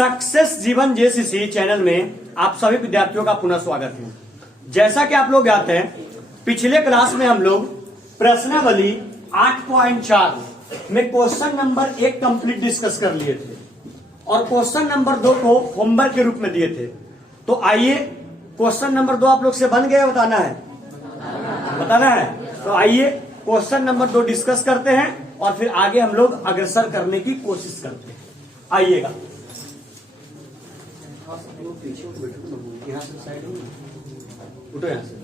Success जीवन JCC channel में आप सभी विद्यार्थियों का पुनः स्वागत है। जैसा कि आप लोग जानते हैं, पिछले क्लास में हम लोग प्रश्नावली 8.4 में क्वेश्चन नंबर 1 कंप्लीट डिस्कस कर लिए थे और क्वेश्चन नंबर 2 को होमवर्क के रूप में दिए थे। तो आइए, क्वेश्चन नंबर 2 आप लोग से बन गया, बताना है। तो आइए क्वेश्चन नंबर 2 डिस्कस करते हैं और फिर आगे हम लोग अग्रसर करने की कोशिश करते हैं। आइएगा, पीछे बैठो, यहाँ से साइड उठो, यहाँ से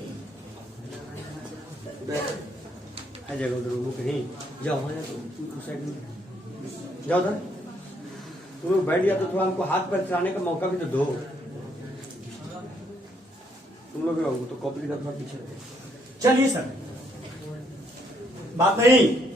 आ जाएगा उधर, वो कहीं जाओ, साइड में जाओ उधर। तुम लोग बैठ गया तो थोड़ा हमको हाथ पैर चलाने का मौका भी तो दो। तुम लोग तो कॉपी का थोड़ा पीछे। चलिए सर, बात नहीं।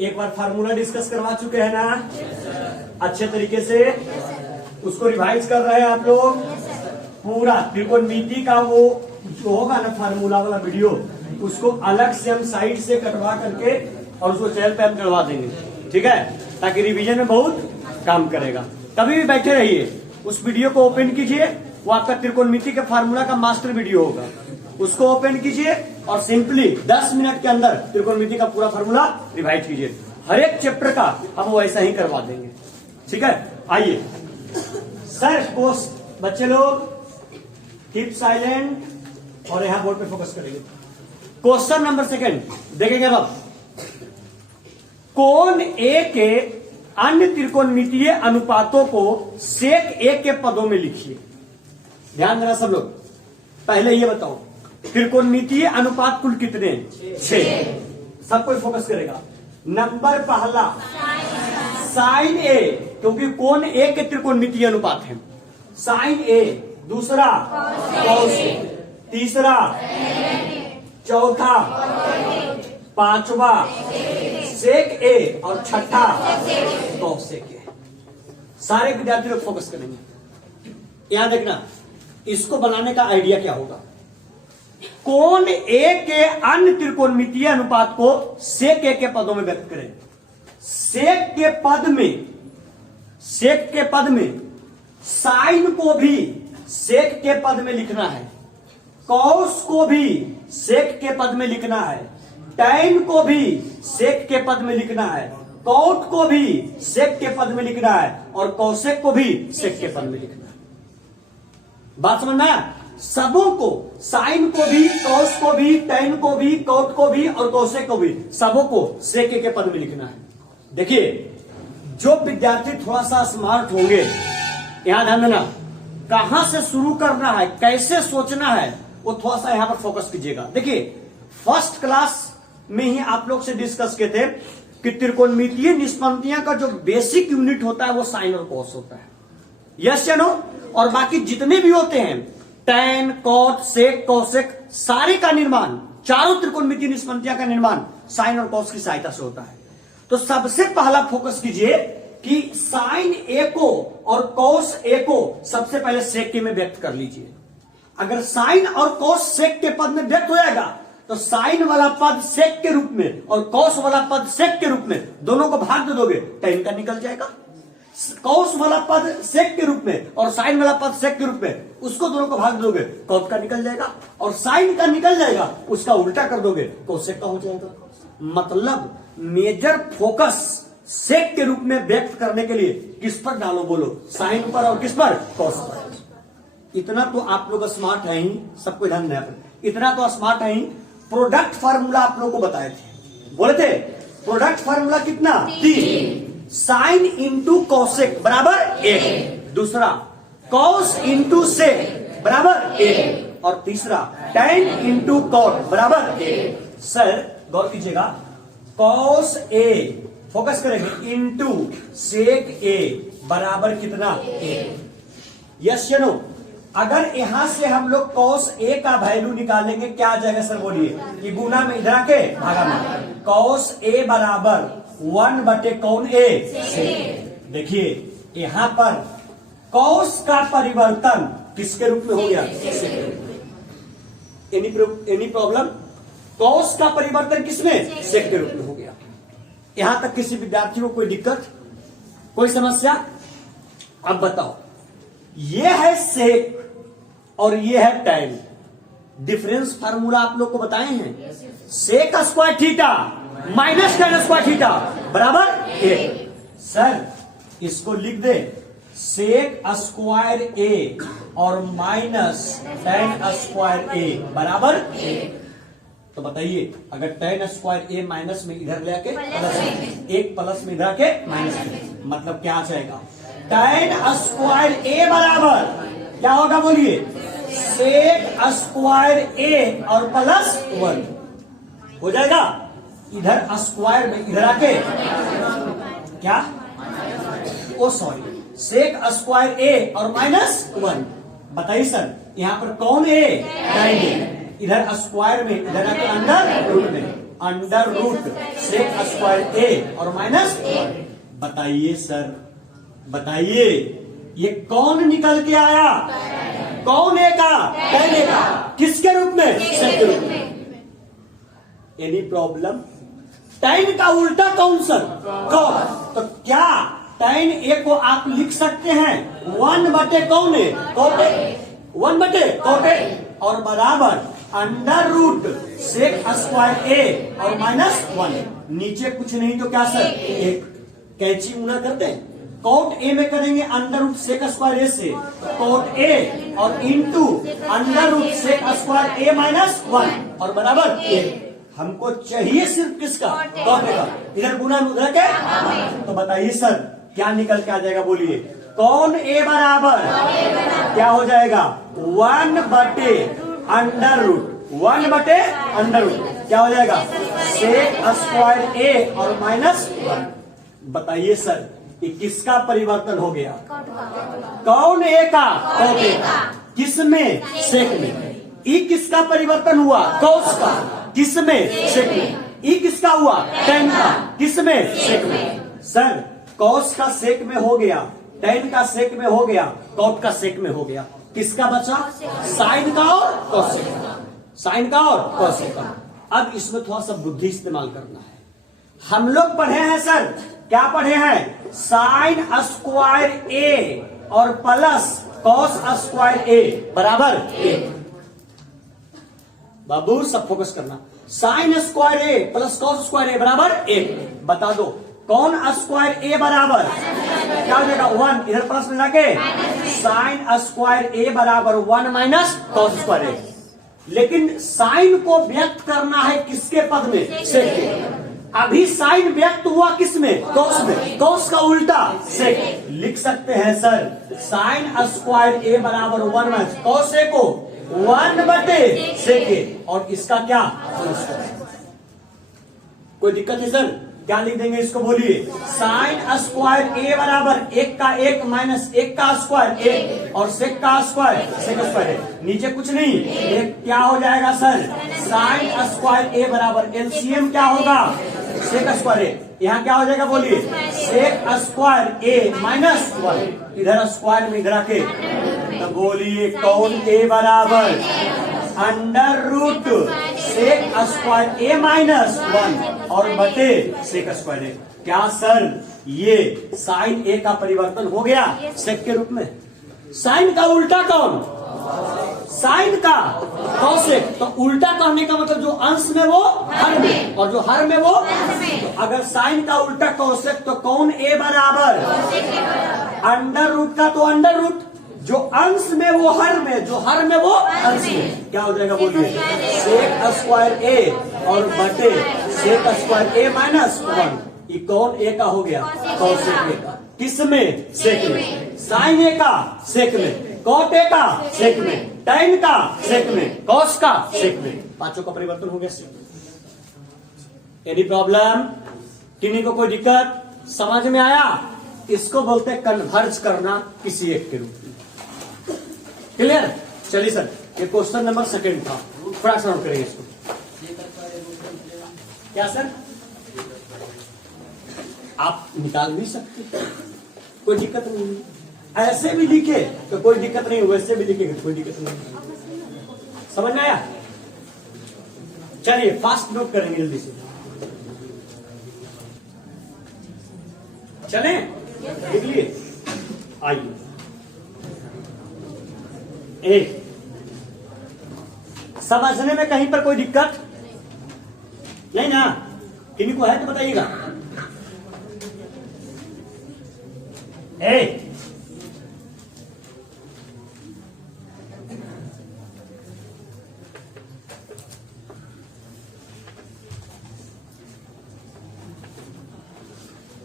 एक बार फार्मूला डिस्कस करवा चुके हैं ना, अच्छे तरीके से उसको रिवाइज कर रहे हैं आप लोग। पूरा त्रिकोणमिति का वो जो होगा ना फार्मूला वाला वीडियो, उसको अलग से हम साइड से कटवा करके और उसको चैनल पे हम चढ़वा देंगे, ठीक है, ताकि रिवीजन में बहुत काम करेगा। कभी भी बैठे रहिए, उस वीडियो को ओपन कीजिए, वो आपका त्रिकोणमिति के फार्मूला का मास्टर वीडियो होगा, उसको ओपन कीजिए और सिंपली 10 मिनट के अंदर त्रिकोणमिति का पूरा फार्मूला रिवाइज कीजिए। हर एक चैप्टर का हम वैसा ही करवा देंगे, ठीक है। आइए सर, बच्चे लोग कीप साइलेंट और यहां बोर्ड पे फोकस करेंगे। क्वेश्चन नंबर 2 देखेंगे अब। कोण ए के अन्य त्रिकोणमितीय अनुपातों को सेक ए के पदों में लिखिए। ध्यान देना सब लोग। पहले ये बताओ, त्रिकोणमितीय अनुपात कुल कितने? 6। सब कोई फोकस करेगा। नंबर पहला साइन ए, क्योंकि कोण ए के त्रिकोणमितीय अनुपात है, साइन ए। दूसरा कॉस ए, तीसरा, चौथा, पांचवा सेक ए और छठा कॉसेक ए। सारे विद्यार्थी लोग फोकस करेंगे। यहां देखना, इसको बनाने का आइडिया क्या होगा। कोण ए के अन्य त्रिकोणमितीय अनुपात को सेक ए के पदों में व्यक्त करें। सेक के पद में साइन को भी सेक के पद में लिखना है, कॉस को भी सेक के पद में लिखना है, टैन को भी सेक के पद में लिखना है, कॉट को भी सेक के पद में लिखना है और कौसेक को भी सेक के पद में लिखना है। बात समझना। सबों को, साइन को भी, कॉस को भी, टैन को भी, कॉट को भी और कौसेक को भी, सबों को सेक के पद में लिखना है। देखिए, जो विद्यार्थी थोड़ा सा स्मार्ट होंगे, यहां ध्यान देना, कहां से शुरू करना है, कैसे सोचना है, वो थोड़ा सा यहां पर फोकस कीजिएगा। देखिए, फर्स्ट क्लास में ही आप लोग से डिस्कस किए थे कि त्रिकोणमितीय निष्पत्तियां का जो बेसिक यूनिट होता है वो साइन और कॉस होता है। यस या नो? और बाकी जितने भी होते हैं, टैन, कॉट, सेक, कौसेक, सारे का निर्माण, चारों त्रिकोणमितीय निष्पत्तियां का निर्माण साइन और कॉस की सहायता से होता है। तो सबसे पहला फोकस कीजिए कि साइन ए को और कॉस ए को सबसे पहले सेक के में व्यक्त कर लीजिए। अगर साइन और कॉस सेक के पद में व्यक्त हो जाएगा तो साइन वाला पद सेक के रूप में और कॉस वाला पद सेक के रूप में, दोनों को भाग दे दोगे, टैन का निकल जाएगा। कॉस वाला पद सेक के रूप में और साइन वाला पद सेक के रूप में, उसको दोनों को भाग दोगे, कॉट का निकल जाएगा। और साइन का निकल जाएगा, उसका उल्टा कर दोगे, कौसेक का हो जाएगा। मतलब मेजर फोकस सेक के रूप में व्यक्त करने के लिए किस पर डालो, बोलो? साइन पर और किस पर? कॉस पर। इतना तो आप लोग स्मार्ट है ही, सबको ध्यान देना, इतना तो स्मार्ट है ही। प्रोडक्ट फार्मूला आप लोग को बताए थे, बोले थे प्रोडक्ट फार्मूला कितना? 3। साइन इंटू कौसेक बराबर 1, दूसरा कॉस इंटू सेक बराबर 1 और तीसरा टैन इंटू कॉट बराबर 1। सर गौर कीजिएगा, कॉस ए, फोकस करेंगे, इंटू सेक ए बराबर कितना? 1। यस या नो? अगर यहां से हम लोग कॉस ए का वैल्यू निकालेंगे, क्या आ जाएगा सर? बोलिए। कि गुना में इधर आके भागा में, कॉस ए बराबर 1 बटे कौन ए सेक। देखिए यहां पर कॉस का परिवर्तन किसके रूप में हो गया? सेक के रूप में। Any problem? कॉस का परिवर्तन किसमें? सेक के रूप में हो गया। यहां तक किसी विद्यार्थी को कोई दिक्कत, कोई समस्या? अब बताओ, ये है सेक और ये है टैन। डिफरेंस फार्मूला आप लोग को बताए हैं। Sec square theta minus tan square theta बराबर 1। सर इसको लिख दे, सेक स्क्वायर ए और माइनस टैन स्क्वायर ए बराबर 1। तो बताइए, अगर टैन स्क्वायर ए माइनस में इधर लेके प्लस, एक प्लस में इधर के माइनस में, मतलब क्या आ जाएगा? टैन स्क्वायर ए बराबर क्या होगा बोलिए? सेक स्क्वायर ए और प्लस 1 हो जाएगा। इधर स्क्वायर में इधर आके क्या, ओ सॉरी, सेक स्क्वायर ए और माइनस 1। बताइए सर, यहां पर कौन ए? Tan A. इधर स्क्वायर में इधर आके अंडर रूट में, under root sec square A और माइनस 1। बताइए सर, बताइए ये कौन निकल के आया? कौन ए का? टैन ए का। किसके रूप में? सेक के रूप में। Any problem? टैन का उल्टा कौन सर? कॉस। तो क्या टैन ए को आप लिख सकते हैं 1 बटे कौन ए? Cot A. 1 बटे कॉट ए और बराबर under root sec square A और माइनस 1। नीचे कुछ नहीं तो क्या सर? एक कैंची गुना करते हैं। कॉट ए में करेंगे under root sec square A से कॉट ए और into under root sec square A minus 1 और बराबर 1। हमको चाहिए सिर्फ किसका? कॉट ए का। इधर गुना उधर के। तो बताइए सर क्या निकल के आ जाएगा बोलिए? कौन ए बराबर क्या हो जाएगा? 1 बटे अंडर रूट, 1 बटे अंडर रूट क्या हो जाएगा? सेक स्क्वायर ए और माइनस 1। बताइए सर ये किसका परिवर्तन हो गया? कौन ए का? कॉट ए का। किसमें? सेक में। ई किसका परिवर्तन हुआ? कॉस का। किसमें? सेक में। ई किसका हुआ? टैन का। किसमें? सेक में। सर कॉस का सेक में हो गया, टैन का सेक में हो गया, कॉट का सेक में हो गया। किसका बचा? साइन का और कॉसेक का। साइन का और कॉसेक का। अब इसमें थोड़ा सा बुद्धि इस्तेमाल करना है। हम लोग पढ़े हैं सर, क्या पढ़े हैं? साइन स्क्वायर ए और प्लस कॉस स्क्वायर ए बराबर 1। बाबू सब फोकस करना। Sign square A plus cos square ए बराबर 1। बता दो कौन स्क्वायर ए बराबर क्या हो जाएगा? 1। इधर प्लस में लाके साइन स्क्वायर ए बराबर 1 माइनस कॉस स्क्वायर ए। लेकिन साइन को व्यक्त करना है किसके पद में? सेक के। अभी साइन व्यक्त हुआ किसमें? कॉस में। कॉस का उल्टा सेक। लिख सकते हैं सर साइन स्क्वायर ए बराबर 1 माइनस कॉस ए को 1 बटे सेक ए और इसका क्या? कोई दिक्कत है सर? क्या लिख देंगे इसको बोलिए? साइन स्क्वायर ए बराबर 1 का 1 माइनस 1 का स्क्वायर 1 और सेक का स्क्वायर सेक स्क्वायर। नीचे कुछ नहीं, एक क्या हो जाएगा सर? साइन स्क्वायर ए बराबर एलसीएम क्या होगा? सेक स्क्वायर ए। यहाँ क्या हो जाएगा बोलिए? Sec square A minus 1। इधर स्क्वायर में इधर आके तो बोलिए कौन ए बराबर under root sec square A minus 1 और बटे सेक स्क्वायर ए। क्या सर ये साइन ए का परिवर्तन हो गया सेक के रूप में? साइन का उल्टा कौन? साइन का कॉसेक। तो उल्टा कहने का मतलब जो अंश में वो हर में और जो हर में वो तो अगर साइन का उल्टा कॉसेक तो कौन ए बराबर? अंडर रूट का तो अंडर रूट, जो अंश में वो हर में, जो हर में वो अंश में। क्या हो जाएगा बोलिए? सेक स्क्वायर ए और बटे सेक स्क्वायर ए माइनस 1। ये कौन ए का हो गया? कॉसेक ए का। किसमें? सेक में। साइन ए का सेक में, कॉट ए का सेक में, टैन का सेक में, कॉस का सेक में। पांचों का परिवर्तन हो गया सेक में। Any problem? किन्हीं को कोई दिक्कत? समझ में आया? इसको बोलते हैं कन्वर्ज करना किसी एक के रूप में। क्लियर? चलिए सर ये क्वेश्चन नंबर 2 था, थोड़ा सा नोट करेंगे इसको। क्या सर? आप निकाल भी सकते, कोई दिक्कत नहीं है। ऐसे भी लिखे तो कोई दिक्कत नहीं, वैसे भी लिखेंगे तो कोई दिक्कत नहीं। समझ में आया? चलिए फास्ट नोट करेंगे जल्दी से। चले देख लिए। आइए एक समझने में कहीं पर कोई दिक्कत नहीं ना? किन्हीं को है तो बताइएगा।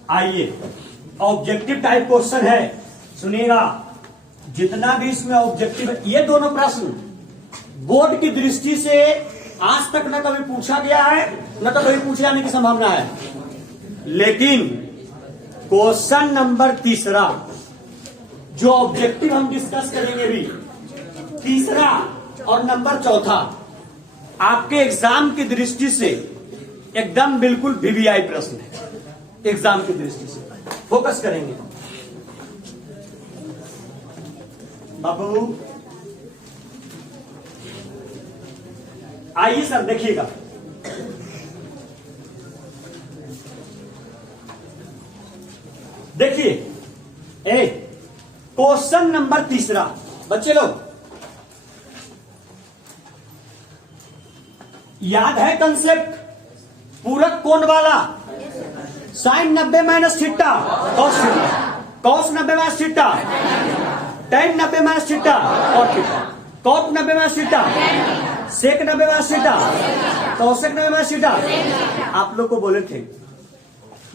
आइए ऑब्जेक्टिव टाइप क्वेश्चन है, सुनिएगा। जितना भी इसमें ऑब्जेक्टिव है, ये दोनों प्रश्न बोर्ड की दृष्टि से आज तक न कभी पूछा गया है न तो कभी पूछे जाने की संभावना है। लेकिन क्वेश्चन नंबर तीसरा जो ऑब्जेक्टिव हम डिस्कस करेंगे भी, तीसरा और नंबर चौथा आपके एग्जाम की दृष्टि से एकदम बिल्कुल वीवीआई प्रश्न है। एग्जाम की दृष्टि से फोकस करेंगे। बाबू आइए सर देखिएगा। देखिए क्वेश्चन नंबर तीसरा, बच्चे लोग याद है कंसेप्ट? पूरक कोण वाला sine 90 minus theta cos theta, cos 90 minus theta tan 90 minus theta और theta, cot 90 minus theta sec 90 minus theta cosec 90 minus theta. आप लोग को बोले थे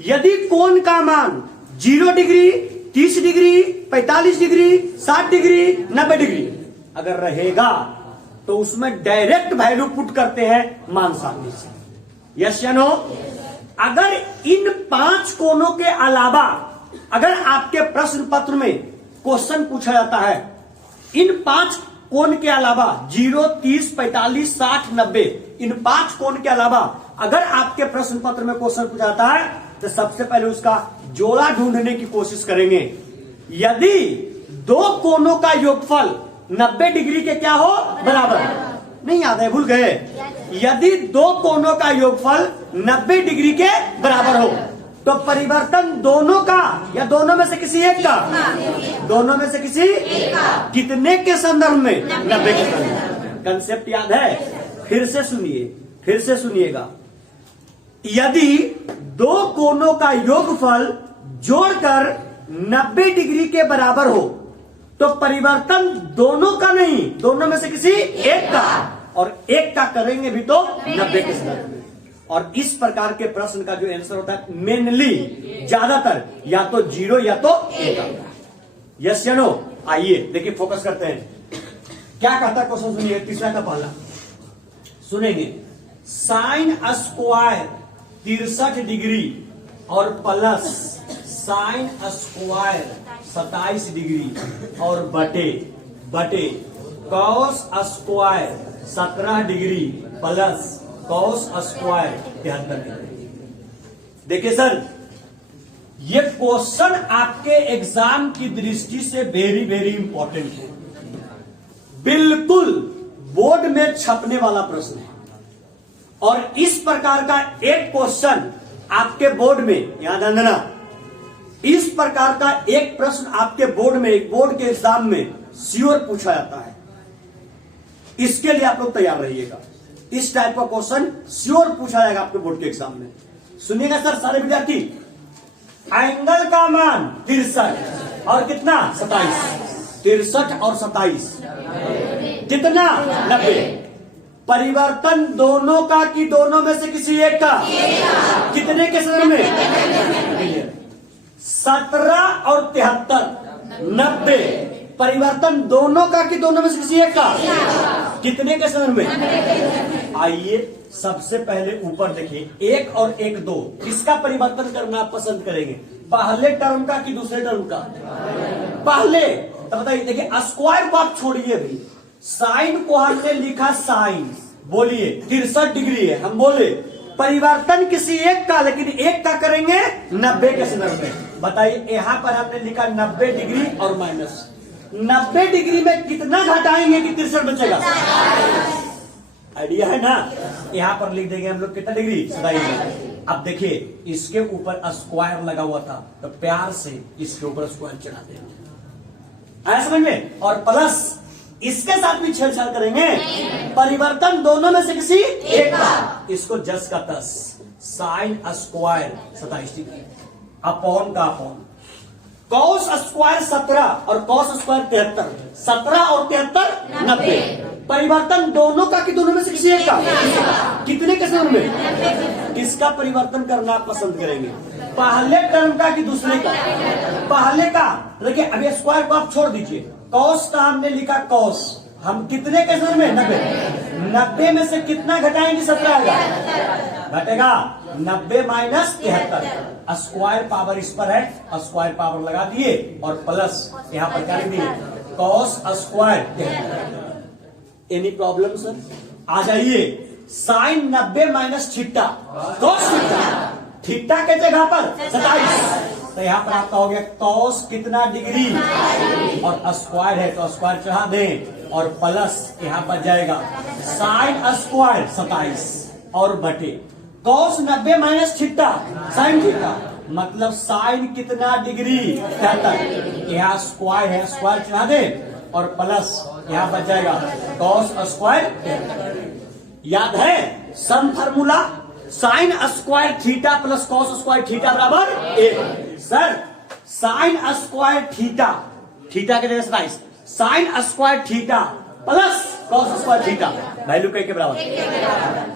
यदि कोण का मान 0 degree, 30 degree, 45 degree, 60 degree, 90 degree अगर रहेगा तो उसमें डायरेक्ट वैल्यू पुट करते हैं मान सारणी से। यस या नो? अगर इन 5 कोणों के अलावा अगर आपके प्रश्न पत्र में क्वेश्चन पूछा जाता है, इन 5 कोण के अलावा 0, 30, 45, 60, 90 इन 5 कोण के अलावा अगर आपके प्रश्न पत्र में क्वेश्चन पूछा जाता है तो सबसे पहले उसका जोड़ा ढूंढने की कोशिश करेंगे। यदि दो कोणों का योगफल 90 डिग्री के क्या हो? बराबर। नहीं याद है? भूल गए? यदि दो कोणों का योगफल 90 डिग्री के बराबर हो तो परिवर्तन दोनों का या दोनों में से किसी एक का, दोनों में से किसी कितने के संदर्भ में? 90 के संदर्भ में। कंसेप्ट याद है? फिर से सुनिए, फिर से सुनिएगा। यदि दो कोणों का योगफल जोड़कर 90 डिग्री के बराबर हो तो परिवर्तन दोनों का नहीं, दोनों में से किसी एक का, और एक का करेंगे भी तो 90 के संदर्भ में। और इस प्रकार के प्रश्न का जो आंसर होता है मेनली ज्यादातर या तो 0 या तो 1 आता है। यस या नो? आइए देखिए फोकस करते हैं। क्या कहता है क्वेश्चन? सुनिए तीसरा का पहला सुनेंगे। साइन स्क्वायर 63 डिग्री और प्लस साइन स्क्वायर 27 डिग्री और बटे cos square 17 degree plus cos square 73 degree. देखिए सर, ये क्वेश्चन आपके एग्जाम की दृष्टि से वेरी वेरी इंपॉर्टेंट है। बिल्कुल बोर्ड में छपने वाला प्रश्न है। और इस प्रकार का एक क्वेश्चन आपके बोर्ड में, याद रखना, इस प्रकार का एक प्रश्न आपके बोर्ड में, बोर्ड के एग्जाम में श्योर पूछा जाता है। इसके लिए आप लोग तैयार रहिएगा। इस टाइप का क्वेश्चन श्योर पूछा जाएगा आपके बोर्ड के एग्जाम में। सुनिएगा सर सारे विद्यार्थी, एंगल का मान 63 और कितना? 27। 63 और 27 कितना? 90। परिवर्तन दोनों का कि दोनों में से किसी एक का? कितने के संदर्भ में? 17 और 73 90। परिवर्तन दोनों का कि दोनों में से किसी एक का? कितने के संदर्भ में? आइए सबसे पहले ऊपर देखिए, 1 और 1 2 किसका परिवर्तन करना आप पसंद करेंगे? पहले टर्म का कि दूसरे टर्म का? पहले। तो बताइए, देखिए स्क्वायर को आप छोड़िए भी, साइन को हमने लिखा साइन, बोलिए 63 डिग्री है, हम बोले परिवर्तन किसी एक का, लेकिन एक का करेंगे 90 के संदर्भ में। बताइए यहां पर हमने लिखा 90 डिग्री और माइनस 90 डिग्री में कितना घटाएंगे कि 63 बचेगा? आइडिया है ना। यहां पर लिख देंगे हम लोग कितना डिग्री, 27। अब देखिए इसके ऊपर स्क्वायर लगा हुआ था तो प्यार से इसके ऊपर स्क्वायर चढ़ा देंगे, आया समझ में। और प्लस इसके साथ भी छेड़छाड़ करेंगे, परिवर्तन दोनों में से किसी एक का। इसको जस का तस, साइन स्क्वायर 27 डिग्री अपॉन का अपॉन कॉस स्क्वायर 17 और कॉस स्क्वायर 73, 17 और 73 90। परिवर्तन दोनों का कि दोनों में से किसी एक का? कितने के संदर्भ में? किसका परिवर्तन करना आप पसंद करेंगे, पहले टर्म का कि दूसरे का? पहले का। देखिए अभी स्क्वायर को आप छोड़ दीजिए, कॉस का हमने लिखा कॉस, हम कितने के संदर्भ में? 90। 90 में से कितना घटाएंगे? 17 आएगा, घटेगा 90 माइनस 73। स्क्वायर पावर इस पर है, स्क्वायर पावर लगा दिए और प्लस यहां पर क्या लिख दिए, cos square 73। Any problem sir? आ जाइए, sine 90 minus theta cos theta, theta के जगह पर 27, तो यहां पर आपका हो गया कॉस कितना डिग्री और स्क्वायर है तो स्क्वायर चढ़ा दें और प्लस यहां पर जाएगा साइन स्क्वायर 27 और बटे cos 90 minus theta sine theta, मतलब साइन कितना डिग्री 73। यहाँ स्क्वायर है, स्क्वायर चढ़ा दे और प्लस यहाँ बच जाएगा कॉस स्क्वायर। याद है सम formula, sign square theta plus cos square theta बराबर 1। Sir sine square theta, theta के जगह 27, sign square theta plus cos square theta value के बराबर,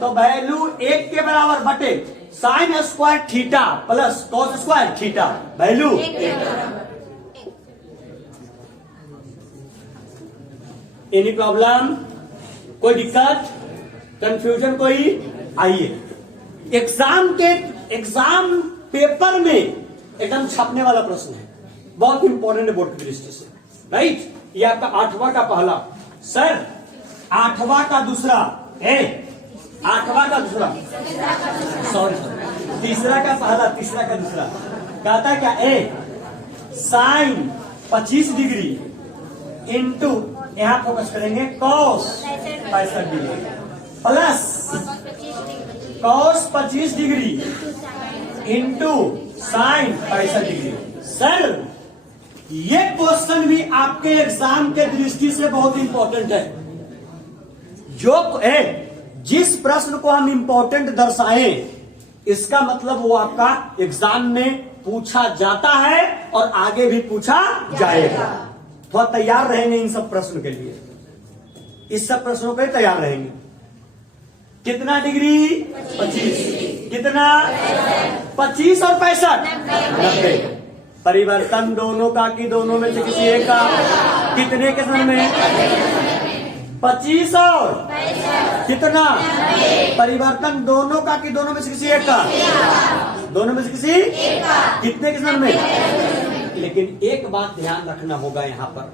तो वैल्यू 1 के बराबर बटे sign square theta plus cos square theta value 1। Any problem, कोई दिक्कत, कंफ्यूजन कोई? आइए एग्जाम पेपर में एकदम छपने वाला प्रश्न है, बहुत इंपॉर्टेंट है बोर्ड की दृष्टि से, राइट। ये आपका 8वां का पहला, सर 8वां का दूसरा, 8वां का दूसरा, सॉरी तीसरा का पहला, तीसरा का दूसरा, कहता है क्या? साइन 25 डिग्री इंटू, यहां फोकस करेंगे cos 65 degree plus cos 25 degree into sine 65 degree. Sir ये क्वेश्चन भी आपके एग्जाम के दृष्टि से बहुत इंपॉर्टेंट है। जो जिस प्रश्न को हम इंपॉर्टेंट दर्शाएं, इसका मतलब वो आपका एग्जाम में पूछा जाता है और आगे भी पूछा जाएगा। थोड़ा तैयार रहेंगे इन सब प्रश्नों के लिए, इस सब प्रश्नों के तैयार रहेंगे। कितना डिग्री? 25। कितना? 25 और 65 90। परिवर्तन दोनों का कि दोनों में से किसी एक का? कितने के संदर्भ में? 25 और कितना? परिवर्तन दोनों का कि दोनों में से किसी एक का? दोनों में से किसी कितने के संदर्भ में? लेकिन एक बात ध्यान रखना होगा यहां पर,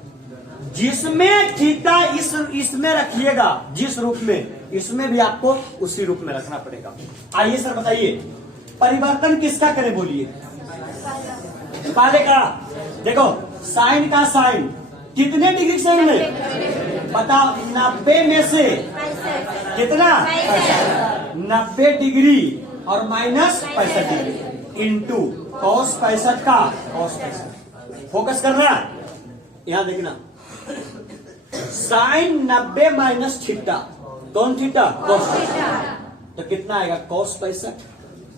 जिसमें थीटा इसमें रखिएगा, जिस रूप में, इसमें भी आपको उसी रूप में रखना पड़ेगा। आइए सर बताइए परिवर्तन किसका करें, बोलिए। पहले का देखो, साइन का साइन कितने डिग्री साइन में? बताओ 90 में से कितना? 90 डिग्री और माइनस 65 डिग्री इंटू कॉस 65 का कॉस 65। फोकस करना, यहां देखना, साइन 90 माइनस थीटा, कौन थीटा? कॉस 65, तो कितना आएगा? कॉस 65।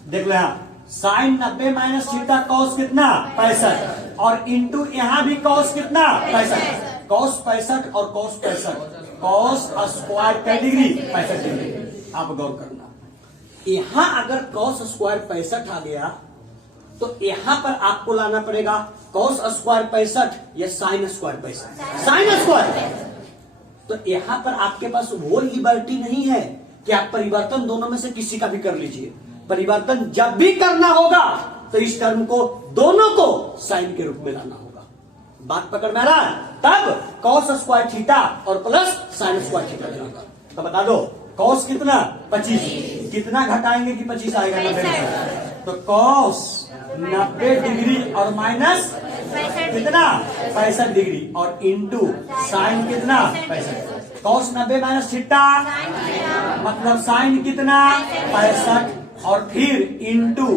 देख लो यहां, साइन 90 माइनस थीटा कॉस कितना? 65 और इंटू यहां भी कॉस कितना? 65। कॉस 65 और कॉस 65, कॉस स्क्वायर का डिग्री 65 डिग्री। आप गौर करना, यहां अगर कॉस स्क्वायर 65 आ गया तो यहां पर आपको लाना पड़ेगा कॉस स्क्वायर 65 या साइन स्क्वायर 65, साइन स्क्वायर। तो यहां पर आपके पास वो लिबर्टी नहीं है कि आप परिवर्तन दोनों में से किसी का भी कर लीजिए। परिवर्तन जब भी करना होगा तो इस टर्म को दोनों को साइन के रूप में लाना होगा। बात पकड़ में आ रहा है? तब कॉस स्क्वायर थीटा और प्लस साइन स्क्वायर थीटा जाएगा। तो बता दो कॉस कितना 25, कितना घटाएंगे कि 25 आएगा 90, तो कॉस 90 डिग्री और माइनस कितना 65 डिग्री और इंटू साइन कितना 65, कॉस 90 माइनस थीटा मतलब साइन कितना 65 और फिर इंटू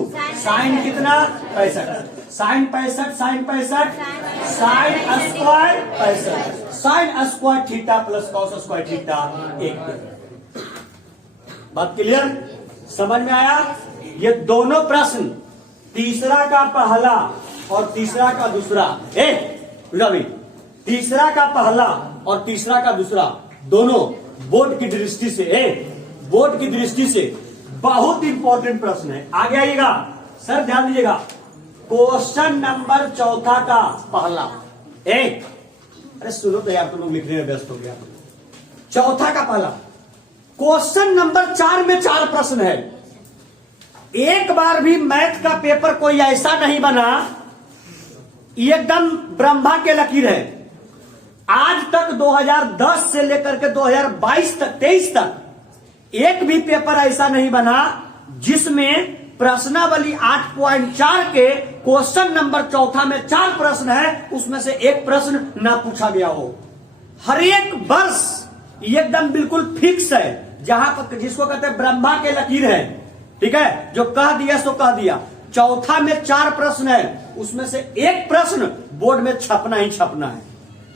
साइन कितना 65, sine 65 sine 65 sine square 65 sine square theta plus cos square theta 1। बात क्लियर, समझ में आया? ये दोनों प्रश्न, तीसरा का पहला और तीसरा का दूसरा, तीसरा का पहला और तीसरा का दूसरा दोनों बोर्ड की दृष्टि से बोर्ड की दृष्टि से बहुत इंपॉर्टेंट प्रश्न है। आगे आइएगा सर, ध्यान दीजिएगा। क्वेश्चन नंबर चौथा का पहला अरे सुनो तो यार, तुम लोग लिखने में व्यस्त हो गया। चौथा का पहला क्वेश्चन नंबर 4 में 4 प्रश्न है। एक बार भी मैथ का पेपर कोई ऐसा नहीं बना, एकदम ब्रह्मा के लकीर है। आज तक 2010 से लेकर के 2022 तक 23 तक एक भी पेपर ऐसा नहीं बना जिसमें प्रश्नावली 8.4 के क्वेश्चन नंबर चौथा में 4 प्रश्न है, उसमें से एक प्रश्न ना पूछा गया हो। हर एक वर्ष एकदम बिल्कुल फिक्स है, जहां पर जिसको कहते हैं ब्रह्मा के लकीर है, ठीक है, जो कह दिया सो कह दिया। चौथा में 4 प्रश्न है, उसमें से एक प्रश्न बोर्ड में छपना ही छपना है।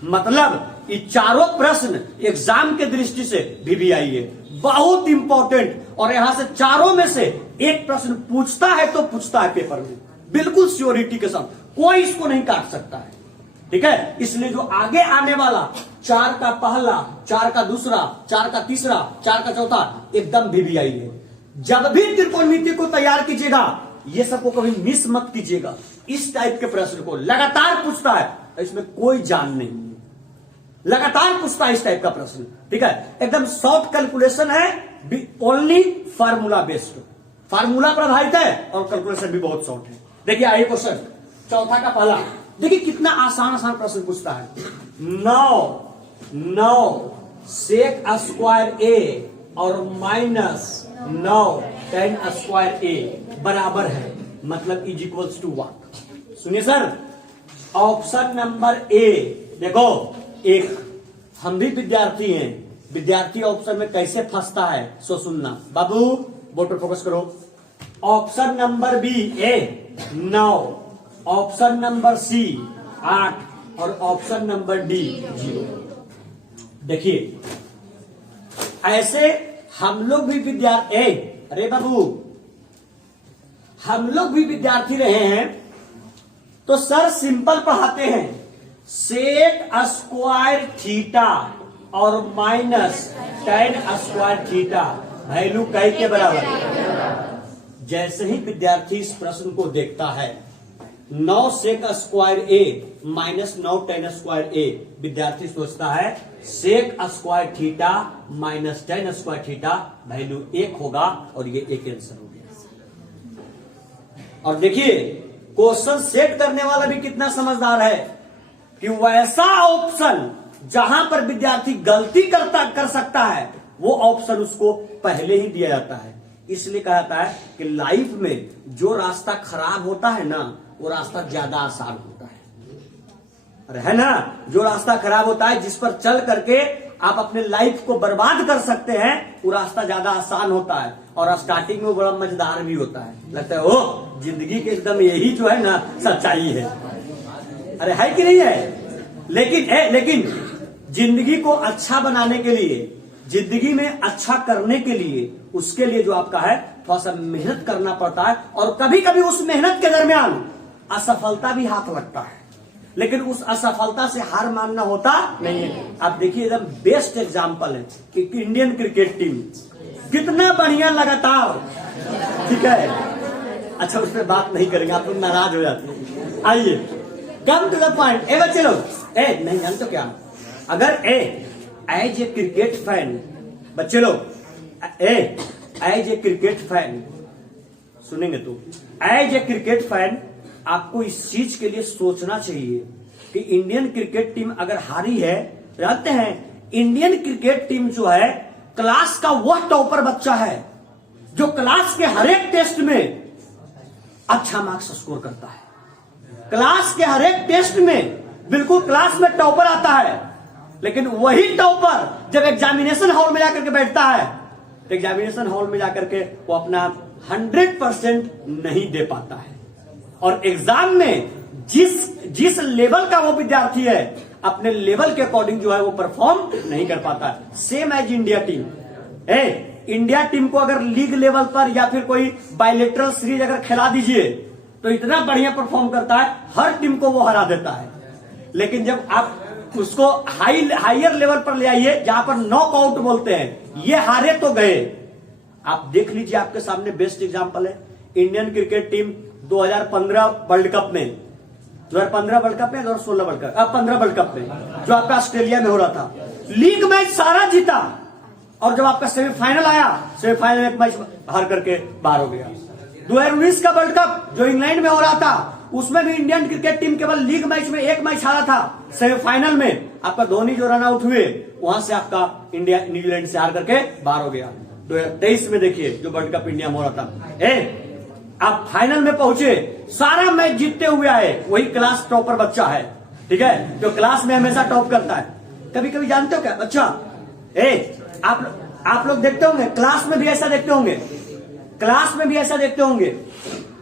मतलब ये चारों प्रश्न एग्जाम के दृष्टि से VVI है, बहुत इंपॉर्टेंट। और यहां से चारों में से एक प्रश्न पूछता है तो पूछता है पेपर में, बिल्कुल श्योरिटी के साथ, कोई इसको नहीं काट सकता है, ठीक है। इसलिए जो आगे आने वाला 4 का पहला, 4 का दूसरा, 4 का तीसरा, 4 का चौथा एकदम VVI है। जब भी त्रिकोणमिति को तैयार कीजिएगा, ये सबको कभी मिस मत कीजिएगा। इस टाइप के प्रश्न को लगातार पूछता है, इसमें कोई जान नहीं है, लगातार पूछता है इस टाइप का प्रश्न, ठीक है। एकदम शॉर्ट कैलकुलेशन है, ओनली फार्मूला बेस्ड, फार्मूला पर आधारित है और कैलकुलेशन भी बहुत शॉर्ट है। देखिए आइए क्वेश्चन चौथा का पहला, देखिए कितना आसान आसान प्रश्न पूछता है। 9 सेक स्क्वायर ए और माइनस 9 tan स्क्वायर ए बराबर है, मतलब इज इक्वल्स टू 1। सुनिए सर, ऑप्शन नंबर ए देखो, एक हम भी विद्यार्थी हैं, विद्यार्थी ऑप्शन में कैसे फंसता है सो सुनना। बाबू बोर्ड पर फोकस करो। Option number B 9, option number C 8 और ऑप्शन नंबर डी 0। देखिए ऐसे हम लोग भी विद्यार्थी, अरे बाबू हम लोग भी विद्यार्थी रहे हैं, तो सर सिंपल पढ़ाते हैं, सेक स्क्वायर थीटा और minus tan square theta value कई के बराबर है। जैसे ही विद्यार्थी इस प्रश्न को देखता है, 9 sec square A minus 9 tan square A, विद्यार्थी सोचता है sec square theta minus tan square theta value 1 होगा और ये एक आंसर हो गया। और देखिए क्वेश्चन सेट करने वाला भी कितना समझदार है कि वैसा ऑप्शन जहां पर विद्यार्थी गलती कर सकता है, वो ऑप्शन उसको पहले ही दिया जाता है। इसलिए कहा जाता है कि लाइफ में जो रास्ता खराब होता है ना, वो रास्ता ज्यादा आसान होता है। अरे है ना, जो रास्ता खराब होता है, जिस पर चल करके आप अपने लाइफ को बर्बाद कर सकते हैं, वो रास्ता ज्यादा आसान होता है और स्टार्टिंग में बड़ा मजेदार भी होता है। लगता है ओ जिंदगी के एकदम यही जो है ना सच्चाई है। अरे है कि नहीं है? लेकिन जिंदगी को अच्छा बनाने के लिए, जिंदगी में अच्छा करने के लिए, उसके लिए जो आपका है थोड़ा सा मेहनत करना पड़ता है। और कभी कभी उस मेहनत के दरमियान असफलता भी हाथ लगता है, लेकिन उस असफलता से हार मानना होता नहीं है। आप देखिए एकदम बेस्ट एग्जांपल है कि इंडियन क्रिकेट टीम कितना बढ़िया लगातार, ठीक है, अच्छा उस पर बात नहीं करेंगे, आप लोग नाराज हो जाते हैं। आइए कम टू द पॉइंट। ए बच्चे लोग, नहीं जान तो क्या, अगर एज ए क्रिकेट फैन, बच्चे लोग एज ए क्रिकेट फैन सुनेंगे तो, एज ए क्रिकेट फैन आपको इस चीज के लिए सोचना चाहिए कि इंडियन क्रिकेट टीम अगर हारी है, रहते हैं इंडियन क्रिकेट टीम जो है क्लास का वह टॉपर बच्चा है जो क्लास के हर एक टेस्ट में अच्छा मार्क्स स्कोर करता है। क्लास के हर एक टेस्ट में बिल्कुल क्लास में टॉपर आता है, लेकिन वही टॉपर जब एग्जामिनेशन हॉल में जाकर के बैठता है तो एग्जामिनेशन हॉल में जाकर के वो अपना 100% नहीं दे पाता है। और एग्जाम में जिस लेवल का वो विद्यार्थी है अपने लेवल के अकॉर्डिंग जो है वो परफॉर्म नहीं कर पाता है। Same as India team. India team को अगर लीग लेवल पर या फिर कोई बायलेटरल सीरीज अगर खिला दीजिए तो इतना बढ़िया परफॉर्म करता है, हर टीम को वो हरा देता है। लेकिन जब आप उसको हायर लेवल पर ले आइए जहां पर नॉकआउट बोलते हैं, ये हारे तो गए। आप देख लीजिए, आपके सामने बेस्ट एग्जांपल है Indian cricket team 2015 world cup में, 2015 वर्ल्ड कप में, 2016 वर्ल्ड कप, अब 15 वर्ल्ड कप में जो आपका ऑस्ट्रेलिया में हो रहा था, लीग मैच सारा जीता और जब आपका सेमीफाइनल आया, सेमीफाइनल में एक मैच हार करके बाहर हो गया। 2019 का वर्ल्ड कप जो इंग्लैंड में हो रहा था उसमें भी इंडियन क्रिकेट टीम केवल लीग मैच में एक मैच हारा था। सेमीफाइनल में आपका धोनी जो रन आउट हुए वहां से आपका इंडिया न्यूजीलैंड से हार करके बाहर हो गया। 2023 में देखिए जो वर्ल्ड कप इंडिया में हो रहा था, आप फाइनल में पहुंचे, सारा मैच जीतते हुए आए, वही क्लास टॉपर बच्चा है, ठीक है, जो क्लास में हमेशा टॉप करता है। कभी कभी जानते हो क्या बच्चा, आप लोग देखते होंगे, क्लास में भी ऐसा देखते होंगे, क्लास में भी ऐसा देखते होंगे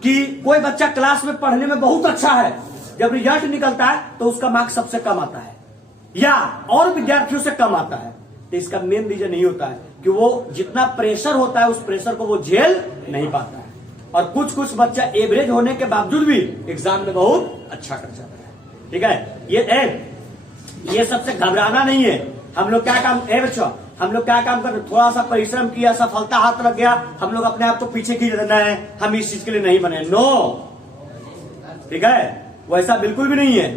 कि कोई बच्चा क्लास में पढ़ने में बहुत अच्छा है, जब रिजल्ट निकलता है तो उसका मार्क्स सबसे कम आता है या और विद्यार्थियों से कम आता है। तो इसका मेन रीजन यही होता है कि वो जितना प्रेशर होता है उस प्रेशर को वो झेल नहीं पाता है। और कुछ कुछ बच्चा एवरेज होने के बावजूद भी एग्जाम में बहुत अच्छा कर जाता है, ठीक है। ये सबसे घबराना नहीं है। हम लोग क्या काम बच्चों, हम लोग क्या काम कर, थोड़ा सा परिश्रम किया, सफलता हाथ रख गया, हम लोग अपने आप को पीछे खींच देना है, हम इस चीज के लिए नहीं बने। नो, ठीक है, वैसा बिल्कुल भी नहीं है।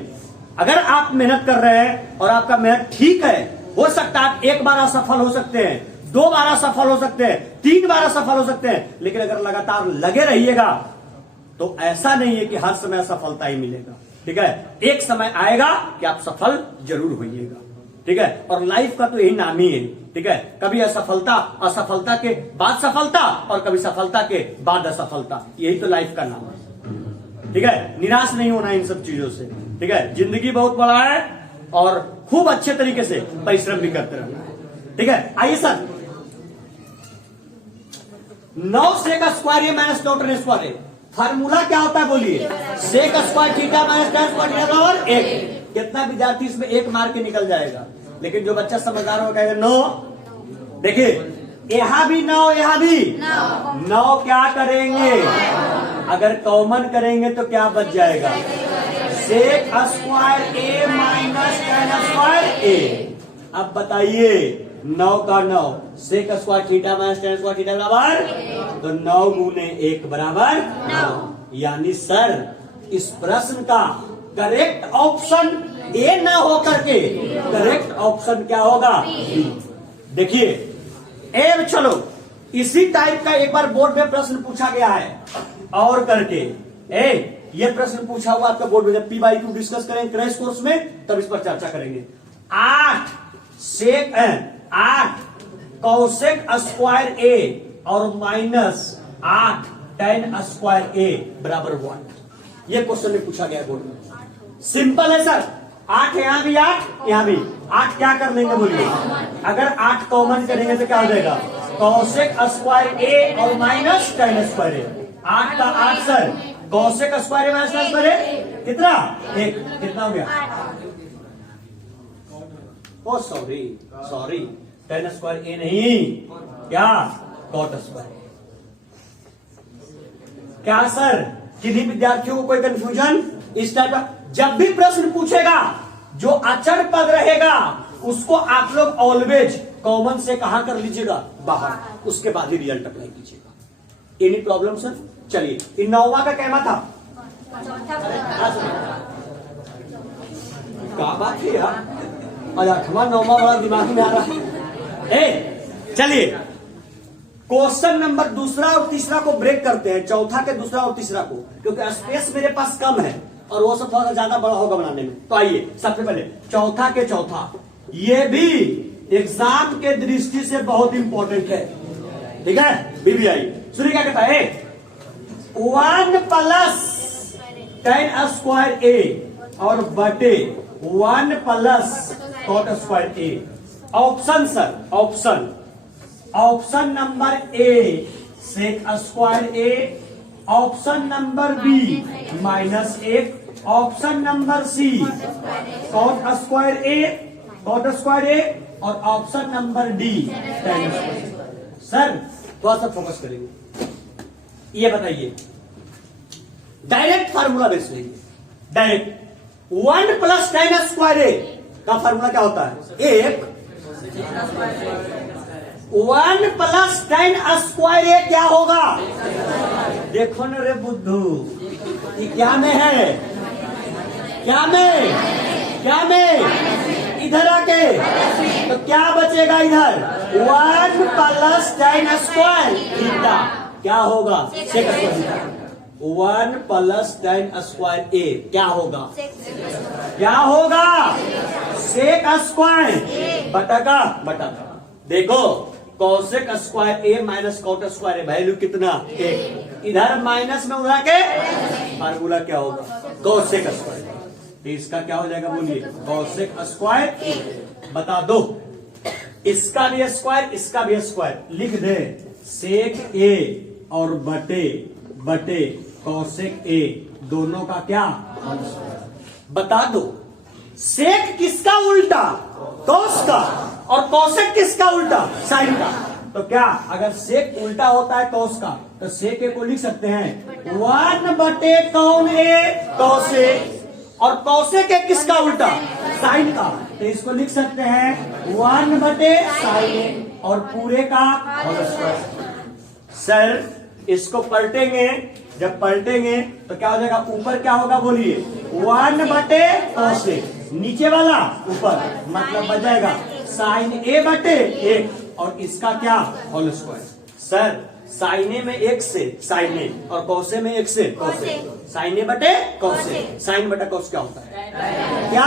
अगर आप मेहनत कर रहे हैं और आपका मेहनत ठीक है, हो सकता है आप एक बार असफल हो सकते हैं, 2 बार असफल हो सकते हैं, 3 बार असफल हो सकते हैं, लेकिन अगर लगातार लगे रहिएगा तो ऐसा नहीं है कि हर समय सफलता ही मिलेगा, ठीक है। एक समय आएगा कि आप सफल जरूर होइएगा, ठीक है। और लाइफ का तो यही नाम ही है, ठीक है। कभी असफलता, असफलता के बाद सफलता, और कभी सफलता के बाद असफलता, यही तो लाइफ का नाम है, ठीक है। निराश नहीं होना इन सब चीजों से, ठीक है। जिंदगी बहुत बड़ा है और खूब अच्छे तरीके से परिश्रम भी करते रहना है, ठीक है। आइए sir, 9 sec square A minus 9 tan square A, formula क्या होता है बोलिए? Sec square theta minus tan square theta बराबर 1। कितना विद्यार्थी इसमें 1 मार के निकल जाएगा, लेकिन जो बच्चा समझदार होगा कहेगा 9। देखिए यहाँ भी 9, यहाँ भी 9, क्या करेंगे? अगर कॉमन करेंगे तो क्या बच जाएगा? Sec square A minus tan square A. अब बताइए 9 का 9, sec square theta minus tan square theta बराबर, तो 9 गुने 1 बराबर 9। यानी सर इस प्रश्न का करेक्ट ऑप्शन ए ना हो करके करेक्ट ऑप्शन क्या होगा? बी। देखिए ए, चलो इसी टाइप का एक बार बोर्ड में प्रश्न पूछा गया है और करके, ये प्रश्न पूछा हुआ आपका बोर्ड में, P/Q डिस्कस करेंगे क्रैश कोर्स में, तब इस पर चर्चा करेंगे। 8 कौसेक स्क्वायर ए और माइनस 8 tan स्क्वायर ए बराबर 1। ये क्वेश्चन में पूछा गया बोर्ड में। सिंपल है सर, 8 यहां भी 8 यहां भी 8, क्या कर लेंगे बोलिए? अगर 8 कॉमन करेंगे तो क्या हो जाएगा? कौसेक स्क्वायर ए और माइनस tan स्क्वायर ए। 8 का 8 sir, कौसेक square A minus tan square ए कितना? 1। कितना हो गया? ओ सॉरी tan स्क्वायर ए नहीं, क्या? cot square. क्या सर किन्हीं विद्यार्थियों को कोई कंफ्यूजन इस टाइप का? जब भी प्रश्न पूछेगा जो अचर पद रहेगा उसको आप लोग ऑलवेज कॉमन से कहां कर लीजिएगा? बाहर, उसके बाद ही रिजल्ट अप्लाई कीजिएगा। Any problem sir? चलिए, इन 9वां का कहना था, क्या बात है यार, और 8वां 9वां बड़ा दिमाग में आ रहा है। चलिए क्वेश्चन नंबर दूसरा और तीसरा को ब्रेक करते हैं, चौथा के दूसरा और तीसरा को, क्योंकि स्पेस मेरे पास कम है और वो सब थोड़ा ज्यादा बड़ा होगा बनाने में। तो आइए सबसे पहले चौथा के चौथा, ये भी एग्जाम के दृष्टि से बहुत इंपॉर्टेंट है। ठीक है, बीबीआई सुनिए क्या कहता है, 1 प्लस tan स्क्वायर ए और बटे 1 plus cot square A. Option sir, option number A sec square A, option number B -1, option number C cot square A और option number D tan square. Sir थोड़ा सा focus करेंगे, ये बताइए direct formula base लेंगे, direct 1 plus tan square A का formula क्या होता है, 1 1 प्लस tan स्क्वायर ए क्या होगा, देखो न रे बुद्धू, ये क्या में है, क्या में इधर आके तो क्या बचेगा, इधर 1 प्लस tan स्क्वायर थीटा क्या होगा, sec square theta. 1 plus tan square A क्या होगा, सेक स्क्वायर बटा। देखो cosec square A minus cot square A, value कितना 1, इधर माइनस में उड़ा के फार्मूला क्या होगा, कौशिक स्क्वायर। तो इसका क्या हो जाएगा बोलिए, कौशिक स्क्वायर बता दो, इसका भी स्क्वायर इसका भी स्क्वायर लिख दे, सेक ए और बटे कौशिक ए दोनों का क्या बता दो। सेक किसका उल्टा, कौस का, और कौशिक किसका उल्टा, साइन का। तो क्या अगर सेक उल्टा होता है कौस का तो सेक ए को लिख सकते हैं 1 बटे कौन ए, कौशिक, और कौशिक ए किसका उल्टा, साइन का, तो इसको लिख सकते हैं 1 बटे साइन ए और पूरे का होल स्क्वायर। सर इसको पलटेंगे, जब पलटेंगे तो क्या हो जाएगा, ऊपर क्या होगा बोलिए 1 बटे कौशिक, नीचे वाला ऊपर, मतलब बच जाएगा साइन ए बटे 1 और इसका क्या होल स्क्वायर। सर साइने में 1 से साइन ए और कौसे में 1 से कौसे, साइने बटे कौसे, साइन बटा कौस क्या होता है क्या,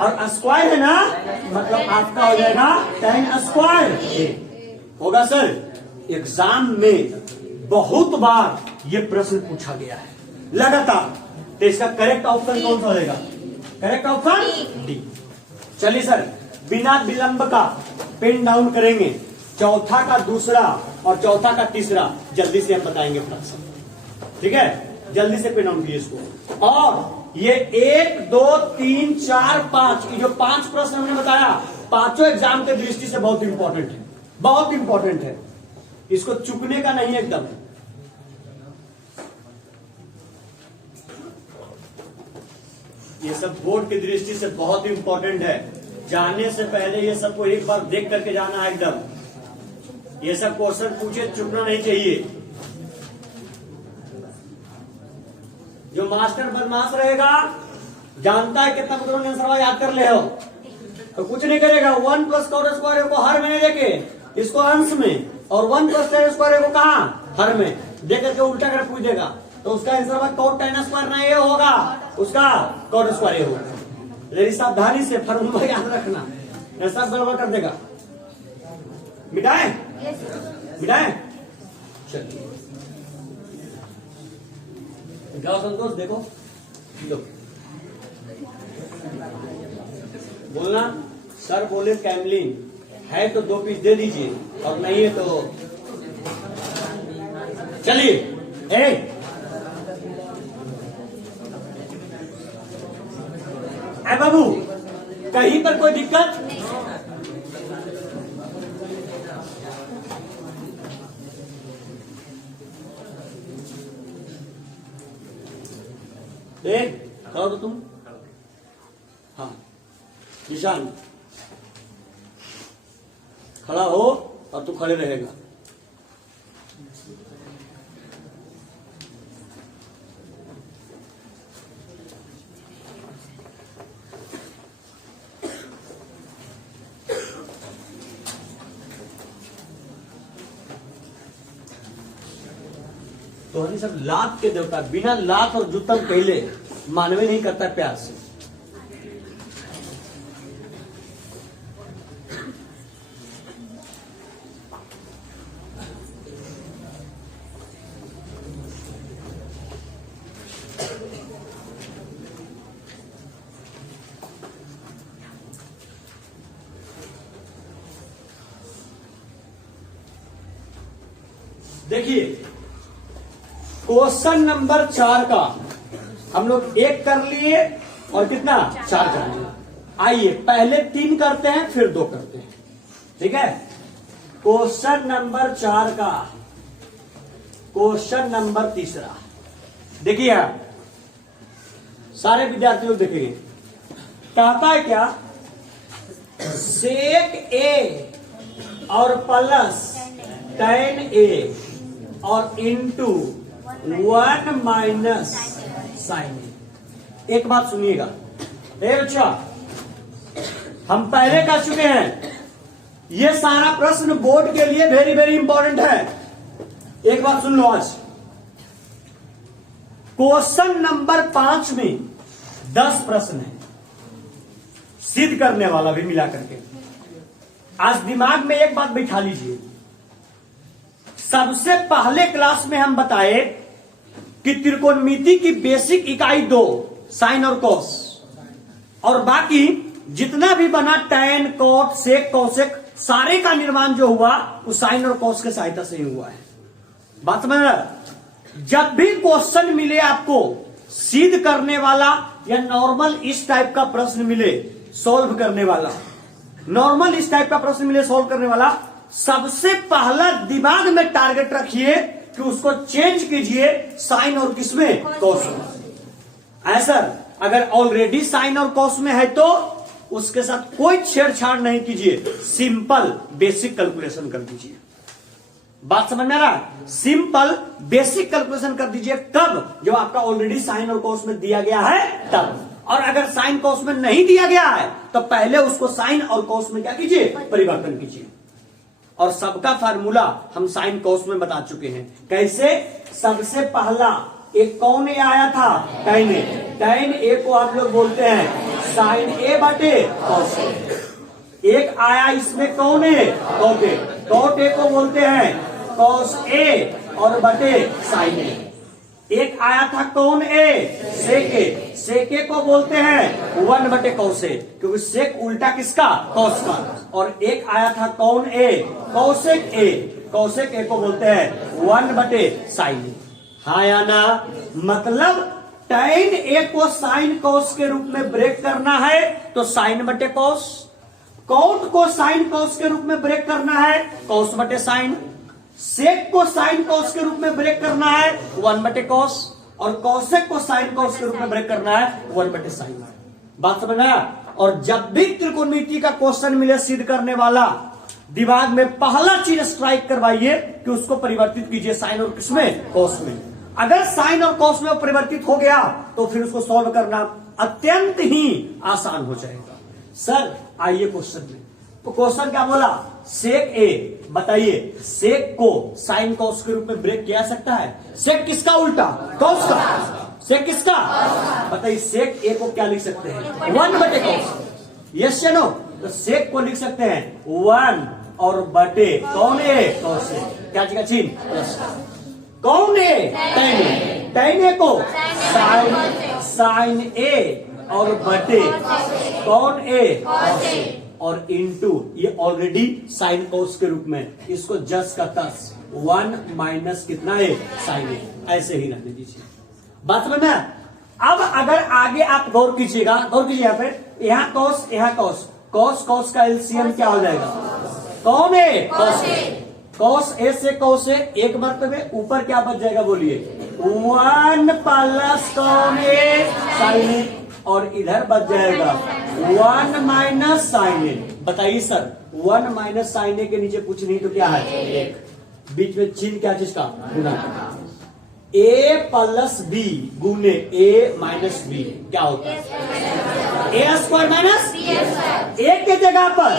और स्क्वायर है ना, मतलब आपका हो जाएगा tan स्क्वायर ए होगा। सर एग्जाम में बहुत बार ये प्रश्न पूछा गया है लगातार, तो इसका करेक्ट ऑप्शन कौन सा हो जाएगा, करेक्ट ऑप्शन डी। चलिए सर बिना विलंब का पेन डाउन करेंगे, चौथा का दूसरा और चौथा का तीसरा जल्दी से हम बताएंगे प्रश्न, ठीक है, जल्दी से पेन डाउन कीजिए इसको। और ये 1 2 3 4 5 ये जो 5 प्रश्न हमने बताया, पांचों एग्जाम के दृष्टि से बहुत इंपॉर्टेंट है, बहुत इंपॉर्टेंट है, इसको चुकने का नहीं एकदम। ये सब बोर्ड की दृष्टि से बहुत इंपॉर्टेंट है, जाने से पहले ये सबको एक बार देख करके जाना है एकदम। ये सब क्वेश्चन पूछे चुकना नहीं चाहिए। जो मास्टर बदमाश रहेगा, जानता है कितना मतलब आंसर याद कर ले हो, तो कुछ नहीं करेगा। 1 प्लस कॉट स्क्वायर को हर में देके इसको अंश में, और 1 प्लस tan स्क्वायर को कहा हर में दे करके उल्टा कर पूछ देगा, तो उसका आंसर कॉट tan स्क्वायर ना ये होगा, उसका कॉट स्क्वायर होगा। लेकिन सावधानी से फॉर्मूला याद रखना, ऐसा गड़बड़ कर देगा। मिटाए चलिए जाओ संतोष, देखो लो बोलना, सर बोले कैमलिन है तो 2 पीस दे दीजिए, और नहीं है तो चलिए। बाबू कहीं पर कोई दिक्कत, देख खड़ा तो तुम, हाँ निशान खड़ा हो और तू खड़े रहेगा। तो हम सब लात के देवता, बिना लात और जूतम पहले मानवे नहीं करता प्यार से। देखिए क्वेश्चन नंबर 4 का हम लोग 1 कर लिए और कितना 4 कर लिए। आइए पहले 3 करते हैं फिर 2 करते हैं, ठीक है। क्वेश्चन नंबर 4 का क्वेश्चन नंबर 3 देखिए आप सारे विद्यार्थी लोग देखेंगे। कहता है क्या, सेक ए और प्लस tan ए और इंटू 1 माइनस साइन ए। एक बात सुनिएगा बच्चा, हम पहले कर चुके हैं, ये सारा प्रश्न बोर्ड के लिए वेरी वेरी इंपॉर्टेंट है। एक बात सुन लो, आज क्वेश्चन नंबर 5 में 10 प्रश्न है, सिद्ध करने वाला भी मिला करके। आज दिमाग में एक बात बैठा लीजिए, सबसे पहले क्लास में हम बताए कि त्रिकोणमिति की बेसिक इकाई 2 साइन और कॉस, और बाकी जितना भी बना टैन कॉट सेक कॉसेक सारे का निर्माण जो हुआ वो साइन और कॉस के सहायता से ही हुआ है। बात समझ रहे? जब भी क्वेश्चन मिले आपको सिद्ध करने वाला या नॉर्मल इस टाइप का प्रश्न मिले सॉल्व करने वाला, नॉर्मल इस टाइप का प्रश्न मिले सॉल्व करने वाला, सबसे पहला दिमाग में टारगेट रखिए कि उसको चेंज कीजिए साइन और किसमें, कॉस में। ऐसा अगर ऑलरेडी साइन और कॉस में है तो उसके साथ कोई छेड़छाड़ नहीं कीजिए, सिंपल बेसिक कैलकुलेशन कर दीजिए। बात समझ में आ रहा है? सिंपल बेसिक कैलकुलेशन कर दीजिए। कब? जो आपका ऑलरेडी साइन और कॉस में दिया गया है तब। और अगर साइन कॉस में नहीं दिया गया है तो पहले उसको साइन और कॉस में क्या कीजिए, परिवर्तन कीजिए। और सबका फार्मूला हम साइन कॉस में बता चुके हैं। कैसे? सबसे पहला एक कौन ए आया था, टैन ए। टैन ए को आप लोग बोलते हैं साइन ए बटे कॉस ए। एक आया इसमें कौन है, कॉट ए। कॉट ए को बोलते हैं कॉस ए और बटे साइन ए। एक आया था कौन ए, सेक ए। सेक ए को बोलते हैं 1 बटे कॉस ए, क्योंकि सेक उल्टा किसका, कॉस का। और एक आया था कौन ए, कौसेक ए। कौसेक ए को बोलते हैं 1 बटे साइन ए। हाँ या ना? मतलब टैन ए को साइन कॉस के रूप में ब्रेक करना है तो साइन बटे कॉस, कॉट को साइन कॉस के रूप में ब्रेक करना है कॉस बटे साइन, सेक को साइन कॉस के रूप में ब्रेक करना है 1 बटे कॉस, और कॉसेक को साइन कॉस के रूप में ब्रेक करना है 1 बटे साइन। बात समझ आया? और जब भी त्रिकोणमिति का क्वेश्चन मिले सिद्ध करने वाला, दिमाग में पहला चीज स्ट्राइक करवाइए कि उसको परिवर्तित कीजिए साइन और किसमें, कॉस में। अगर साइन और कॉस में परिवर्तित हो गया तो फिर उसको सॉल्व करना अत्यंत ही आसान हो जाएगा। सर आइए क्वेश्चन में, तो क्वेश्चन क्या बोला, सेक ए। बताइए सेक को साइन कॉस के रूप में ब्रेक किया सकता है? सेक किसका उल्टा, कॉस का। सेक किसका, बताइए। सेक ए को क्या लिख सकते हैं, 1 बटे कॉस। यस या नो? तो सेक को लिख सकते हैं 1 और बटे कौन ए, कॉस ए। क्या चीज का चिन्ह प्लस। कौन ए, टैन ए। टैन ए को साइन ए और बटे कौन ए, कॉस ए। और इंटू ये ऑलरेडी साइन कॉस के रूप में, इसको जस का तस 1 माइनस कितना है, साइन ए। ऐसे ही रहने दीजिए। बात समझ में? अब अगर आगे आप गौर कीजिएगा, गौर कीजिए यहाँ पे, यहाँ कॉस यहाँ कॉस, कॉस कॉस का एलसीएम क्या हो जाएगा, कौन है, कॉस ए। कॉस ए से कॉस ए एक मर्तबे, ऊपर क्या बच जाएगा बोलिए, 1 प्लस कौन ए, साइन ए। और इधर बच जाएगा 1 माइनस साइन ए। बताइए सर 1 माइनस साइन ए के नीचे कुछ नहीं तो क्या है, 1। बीच में चिन्ह क्या चीज का, गुना। ए प्लस बी गुने ए माइनस बी क्या होता है, ए स्क्वायर माइनस एक के जगह पर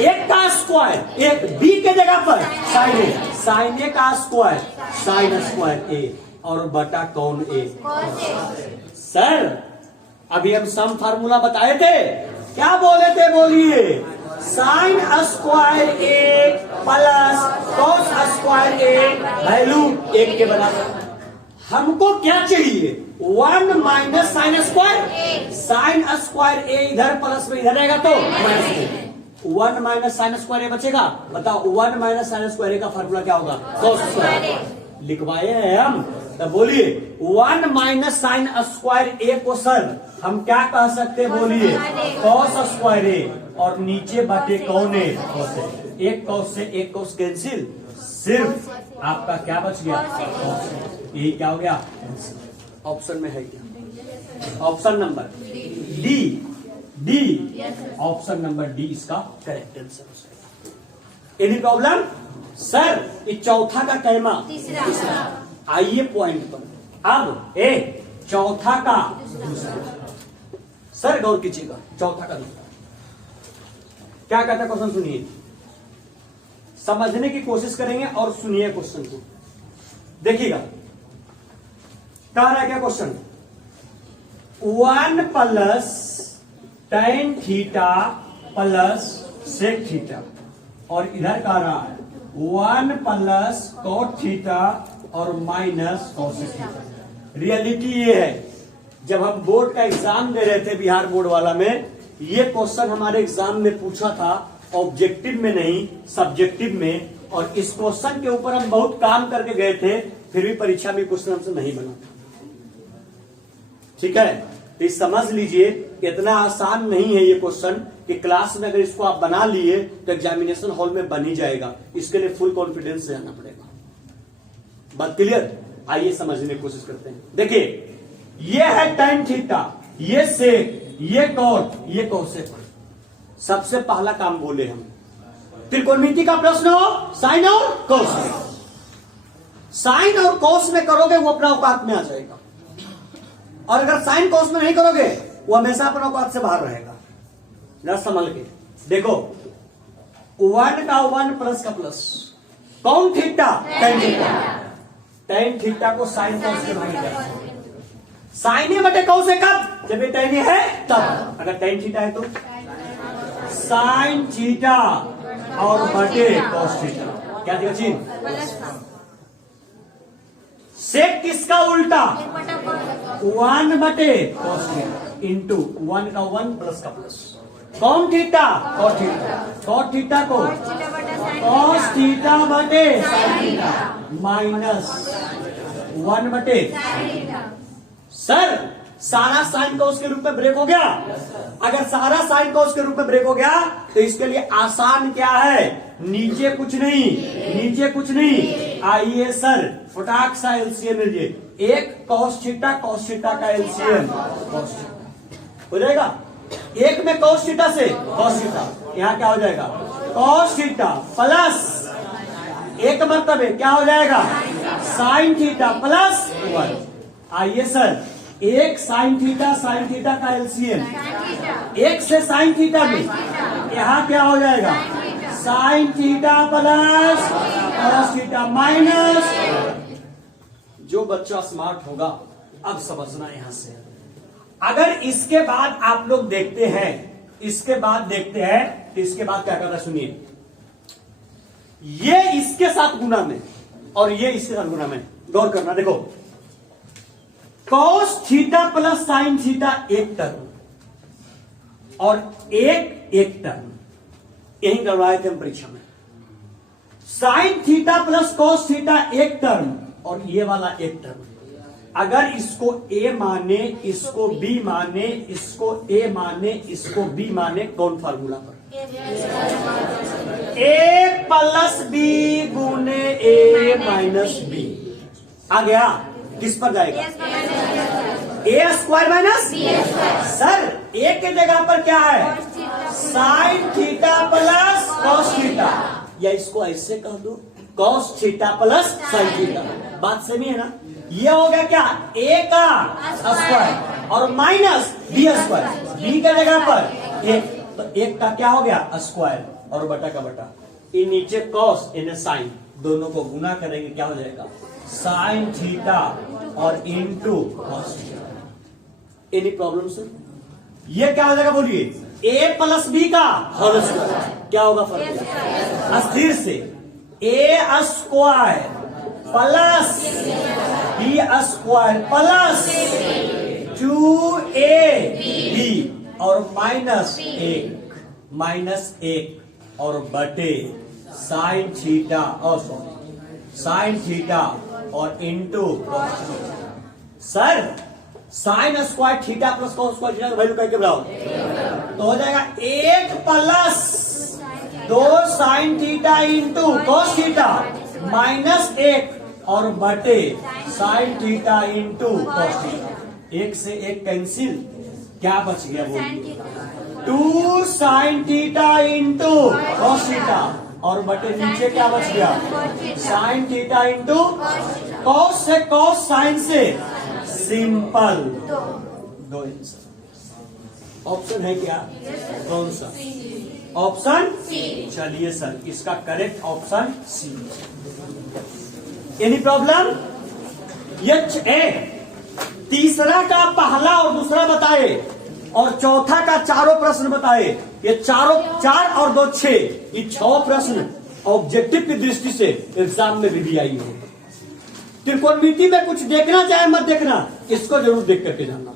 एक का स्क्वायर, एक बी के जगह पर साइन ए। साइन ए का स्क्वायर साइन स्क्वायर ए और बटा कौन ए। सर अभी हम सम फार्मूला बताए थे, क्या बोले थे बोलिए, sine square A plus cos square A value 1 के बराबर। हमको क्या चाहिए, 1 minus sine square. Sine square A इधर प्लस में इधर रहेगा तो माइनस में। 1 माइनस साइन स्क्वायर ए बचेगा। बताओ 1 माइनस साइन स्क्वायर ए का फॉर्मूला क्या होगा? Cos square. लिखवाए हैं हम, तो बोलिए 1 माइनस साइन स्क्वायर ए को सर हम क्या कह सकते हैं? बोलिए कॉस स्क्वायर ए, और नीचे बटे कौन है? Cos A. एक कॉस से एक कॉस कैंसिल, सिर्फ आपका क्या बच गया? कॉस। यही क्या हो गया? ऑप्शन में है क्या? Option number D. Option number D इसका करेक्ट आंसर हो जाएगा। Any problem? सर ये चौथा का कैमा तीसरा। आइए पॉइंट पर। अब ए चौथा का दूसरा। सर गौर कीजिएगा, चौथा का दूसरा क्या कहता है क्वेश्चन? सुनिए, समझने की कोशिश करेंगे और सुनिए क्वेश्चन को, देखिएगा। कह रहा है क्या question? 1 plus tan theta plus sec theta, और इधर कह रहा है 1 प्लस cot थीटा और माइनस cosec थीटा। रियलिटी ये है, जब हम बोर्ड का एग्जाम दे रहे थे बिहार बोर्ड वाला में, ये क्वेश्चन हमारे एग्जाम में पूछा था, ऑब्जेक्टिव में नहीं सब्जेक्टिव में, और इस क्वेश्चन के ऊपर हम बहुत काम करके गए थे, फिर भी परीक्षा में क्वेश्चन हमसे नहीं बना। ठीक है, तो समझ लीजिए इतना आसान नहीं है ये क्वेश्चन कि क्लास में अगर इसको आप बना लिए तो एग्जामिनेशन हॉल में बन ही जाएगा। इसके लिए फुल कॉन्फिडेंस से आना पड़ेगा। बात क्लियर? आइए समझने की कोशिश करते हैं। देखिए ये है tan थीटा, ये सेक, ये कॉट, ये कोसेक। सबसे पहला काम बोले हम, त्रिकोणमिति का प्रश्न हो साइन और कोस। साइन और कोस में करोगे वो अपना औकात में आ जाएगा, और अगर साइन कोस में नहीं करोगे वो हमेशा अपना औकात से बाहर रहेगा। जरा संभल के देखो, 1 का 1 प्लस का प्लस, कौन theta? tan theta. tan theta को साइन कोस के रूप में, साइन ए बटे कोस है कब? जब ये tan ए है तब। अगर tan थीटा है तो साइन थीटा और बटे कोस थीटा। क्या दिया चीज? सेक किसका उल्टा? 1 बटे कॉस थीटा इंटू 1 का 1 प्लस का प्लस, कौन theta? Cot theta. Cot theta को कॉस थीटा बटे साइन थीटा माइनस 1 बटे। सर सारा साइन कॉस के रूप में ब्रेक हो गया। अगर सारा साइन कॉस के रूप में ब्रेक हो गया तो इसके लिए आसान क्या है? नीचे कुछ नहीं, नीचे कुछ नहीं। आइए सर फटाक सा एलसीएम लीजिए। एक कॉस थीटा का एलसीएम कॉस हो जाएगा। एक में कॉस थीटा से कॉस थीटा, यहां क्या हो जाएगा? कॉस थीटा प्लस एक मतलब है क्या हो जाएगा? Sine theta plus 1। आइए सर, एक साइन थीटा का एलसीएम, एक से साइन थीटा में, यहां क्या हो जाएगा? Sine theta plus cos theta minus. जो बच्चा स्मार्ट होगा अब समझना यहां से। अगर इसके बाद आप लोग देखते हैं, इसके बाद देखते हैं तो इसके बाद क्या करना सुनिए। ये इसके साथ गुना में और ये इसके साथ गुना में, गौर करना। देखो cos theta plus sine theta एक टर्म और एक टर्म, यही करवाए थे हम परीक्षा में। Sign theta plus cos theta एक टर्म और ये वाला एक टर्म। अगर इसको ए माने, इसको बी माने, इसको ए माने, इसको बी माने, कौन फार्मूला पर? ए प्लस बी गुने ए माइनस बी। आ गया? किस पर जाएगा? A square minus B square. Sir A के जगह पर क्या है? Sine theta plus cos theta, या इसको ऐसे कह दो cos theta plus sine theta. बात सही है ना? ये हो गया क्या? ए का स्क्वायर और माइनस बी स्क्वायर। बी के जगह पर एक, तो एक का क्या हो गया? स्क्वायर और बटा का बटा। ये नीचे कॉस इन्हें साइन, दोनों को गुना करेंगे क्या हो जाएगा? साइन थीटा और into cos theta. Any problem sir? ये क्या हो जाएगा बोलिए? ए प्लस बी का होल स्क्वायर। क्या होगा फर्क? अस्थिर से A square plus B square plus 2ab और माइनस 1। -1 और बटे साइन थीटा और साइन थीटा और into sir sine square theta plus cos square theta का वैल्यू क्या बराबर तो हो जाएगा 1 plus 2 sine theta into cos theta -1 और बटे sine theta into cos theta. 1 से 1 कैंसिल, क्या बच गया बोलिए 2 sine theta into cos theta और बटे नीचे क्या बच गया साइन थीटा इंटू कॉस से कॉस साइन से सिंपल। दो आंसर ऑप्शन है क्या कौन सा ऑप्शन चलिए सर इसका correct option C. Any problem? ए तीसरा का पहला और दूसरा बताए और चौथा का चारों प्रश्न बताए। ये चारों 4 और 2 6 ये 6 प्रश्न ऑब्जेक्टिव की दृष्टि से एग्जाम में भी आई हो। त्रिकोणमिति में कुछ देखना चाहे मत देखना, इसको जरूर देख करके जाना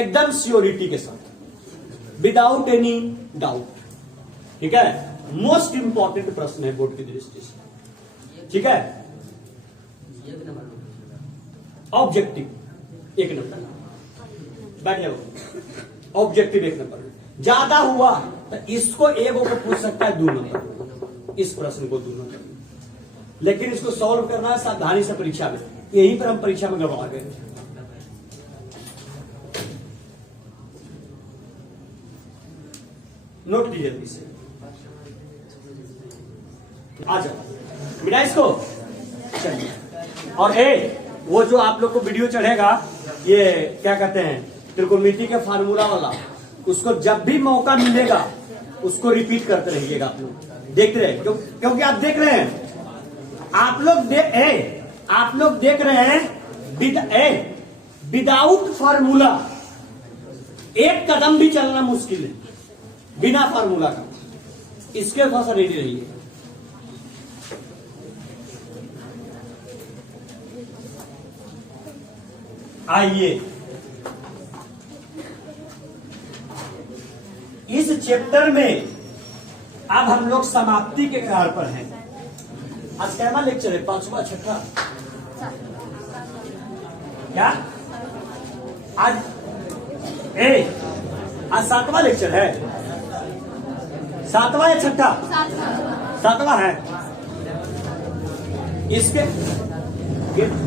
एकदम श्योरिटी के साथ विदाउट एनी डाउट। ठीक है, मोस्ट इंपॉर्टेंट प्रश्न है बोर्ड की दृष्टि से। ठीक है, ऑब्जेक्टिव 1 नंबर बैठ जाओ। ऑब्जेक्टिव 1 नंबर ज्यादा हुआ तो इसको एगो को पूछ सकता है 2 नंबर, इस प्रश्न को 2 नंबर, लेकिन इसको सॉल्व करना है सावधानी से परीक्षा में। यहीं पर हम परीक्षा में गड़बड़ा गए। नोट कीजिए जल्दी से, आ जाओ मिटा इसको। चलिए, और वो जो आप लोग को वीडियो चढ़ेगा ये क्या कहते हैं त्रिकोणमिति के फार्मूला वाला, उसको जब भी मौका मिलेगा उसको रिपीट करते रहिएगा। आप लोग देखते रहे क्योंकि आप देख रहे हैं आप लोग देख रहे हैं विदाउट फार्मूला एक कदम भी चलना मुश्किल है बिना फार्मूला का। इसके थोड़ा सा रेडी रहिए। आइए इस चैप्टर में अब हम लोग समाप्ति के कगार पर हैं। आज कैमा लेक्चर है 5वां 6वां क्या आज 7वां लेक्चर है 7वां या 6वां 7वां है। इसके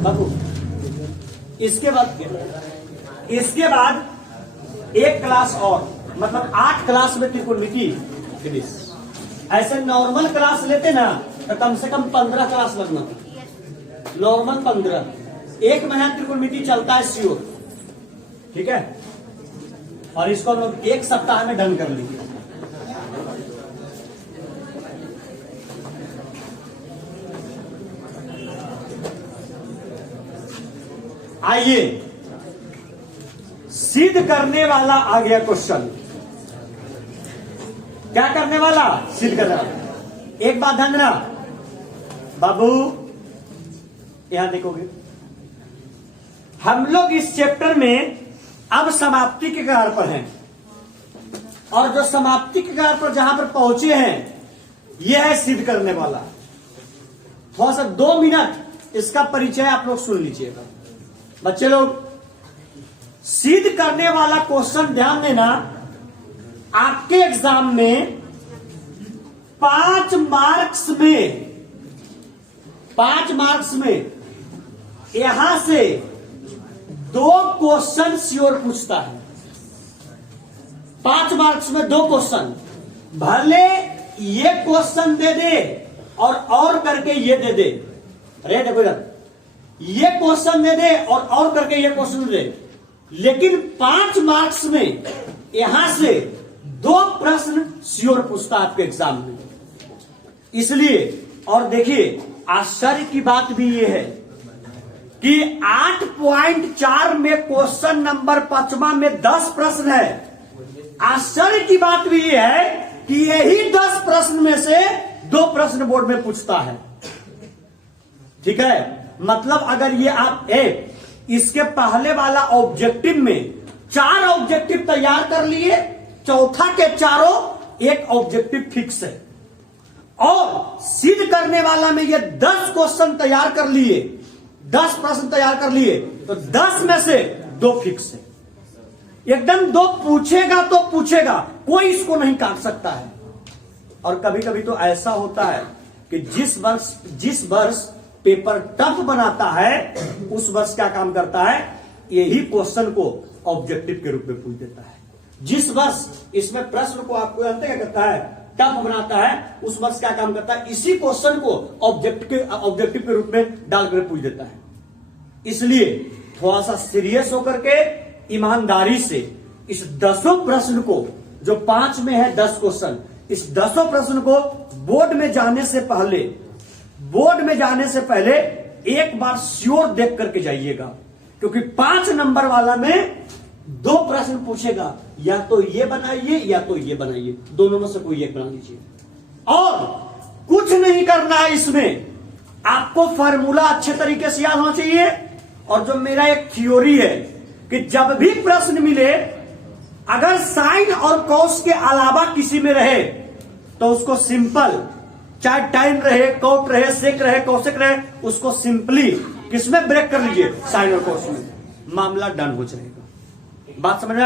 बाबू इसके बाद एक क्लास और मतलब 8 क्लास में त्रिकोणमिति फिनिश। ऐसे नॉर्मल क्लास लेते ना तो कम से कम 15 क्लास लगना था, नॉर्मल 15। 1 महीना त्रिकोणमिति चलता है श्योर। ठीक है, और इसको हम लोग 1 सप्ताह में डन कर लेंगे। आइए सिद्ध करने वाला आ गया क्वेश्चन। क्या करने वाला? सिद्ध करने वाला। एक बात ध्यान देना बाबू, यहां देखोगे हम लोग इस चैप्टर में अब समाप्ति के कगार पर हैं, और जो समाप्ति के कगार पर जहां पर पहुंचे हैं यह है सिद्ध करने वाला। थोड़ा सा 2 मिनट इसका परिचय आप लोग सुन लीजिएगा बच्चे लोग। सिद्ध करने वाला क्वेश्चन ध्यान देना, आपके एग्जाम में 5 मार्क्स में यहां से 2 क्वेश्चन श्योर पूछता है। 5 मार्क्स में 2 क्वेश्चन, भले ये क्वेश्चन दे दे और करके ये दे दे। अरे देखो इधर, ये क्वेश्चन दे दे और करके ये क्वेश्चन दे, लेकिन 5 मार्क्स में यहां से 2 प्रश्न श्योर पूछता आपके एग्जाम में। इसलिए और देखिए आश्चर्य की बात भी ये है कि 8.4 में क्वेश्चन नंबर 5वां में 10 प्रश्न है। आश्चर्य की बात भी ये है कि यही 10 प्रश्न में से 2 प्रश्न बोर्ड में पूछता है। ठीक है, मतलब अगर ये आप इसके पहले वाला ऑब्जेक्टिव में 4 ऑब्जेक्टिव तैयार कर लिए, चौथा के चारों एक ऑब्जेक्टिव फिक्स है। और सिद्ध करने वाला में ये 10 क्वेश्चन तैयार कर लिए, 10 प्रश्न तैयार कर लिए, तो 10 में से 2 फिक्स है। एकदम 2 पूछेगा तो पूछेगा, कोई इसको नहीं काट सकता है। और कभी कभी तो ऐसा होता है कि जिस वर्ष पेपर टफ बनाता है, उस वर्ष क्या काम करता है, यही क्वेश्चन को ऑब्जेक्टिव के रूप में पूछ देता है। जिस वर्ष इसमें प्रश्न को आपको जानते क्या करता है, टफ बनाता है, उस वर्ष क्या काम करता है, इसी क्वेश्चन को ऑब्जेक्टिव के रूप में डालकर पूछ देता है। इसलिए थोड़ा सा सीरियस होकर के, ईमानदारी से इस 10 प्रश्न को, जो 5 में है 10 क्वेश्चन, इस 10 प्रश्न को बोर्ड में जाने से पहले एक बार श्योर देख करके जाइएगा। क्योंकि 5 नंबर वाला में 2 प्रश्न पूछेगा, या तो ये बनाइए या तो ये बनाइए, दोनों में से कोई एक बना लीजिए। और कुछ नहीं करना है इसमें, आपको फार्मूला अच्छे तरीके से याद होना चाहिए। और जो मेरा एक थ्योरी है कि जब भी प्रश्न मिले, अगर साइन और कॉस के अलावा किसी में रहे तो उसको सिंपल, चाहे टाइम रहे, कॉट रहे, सेक रहे, कौशिक रहे, उसको सिंपली किसमें ब्रेक कर लीजिए, साइन और कॉस में, मामला डन हो जाएगा। बात समझ में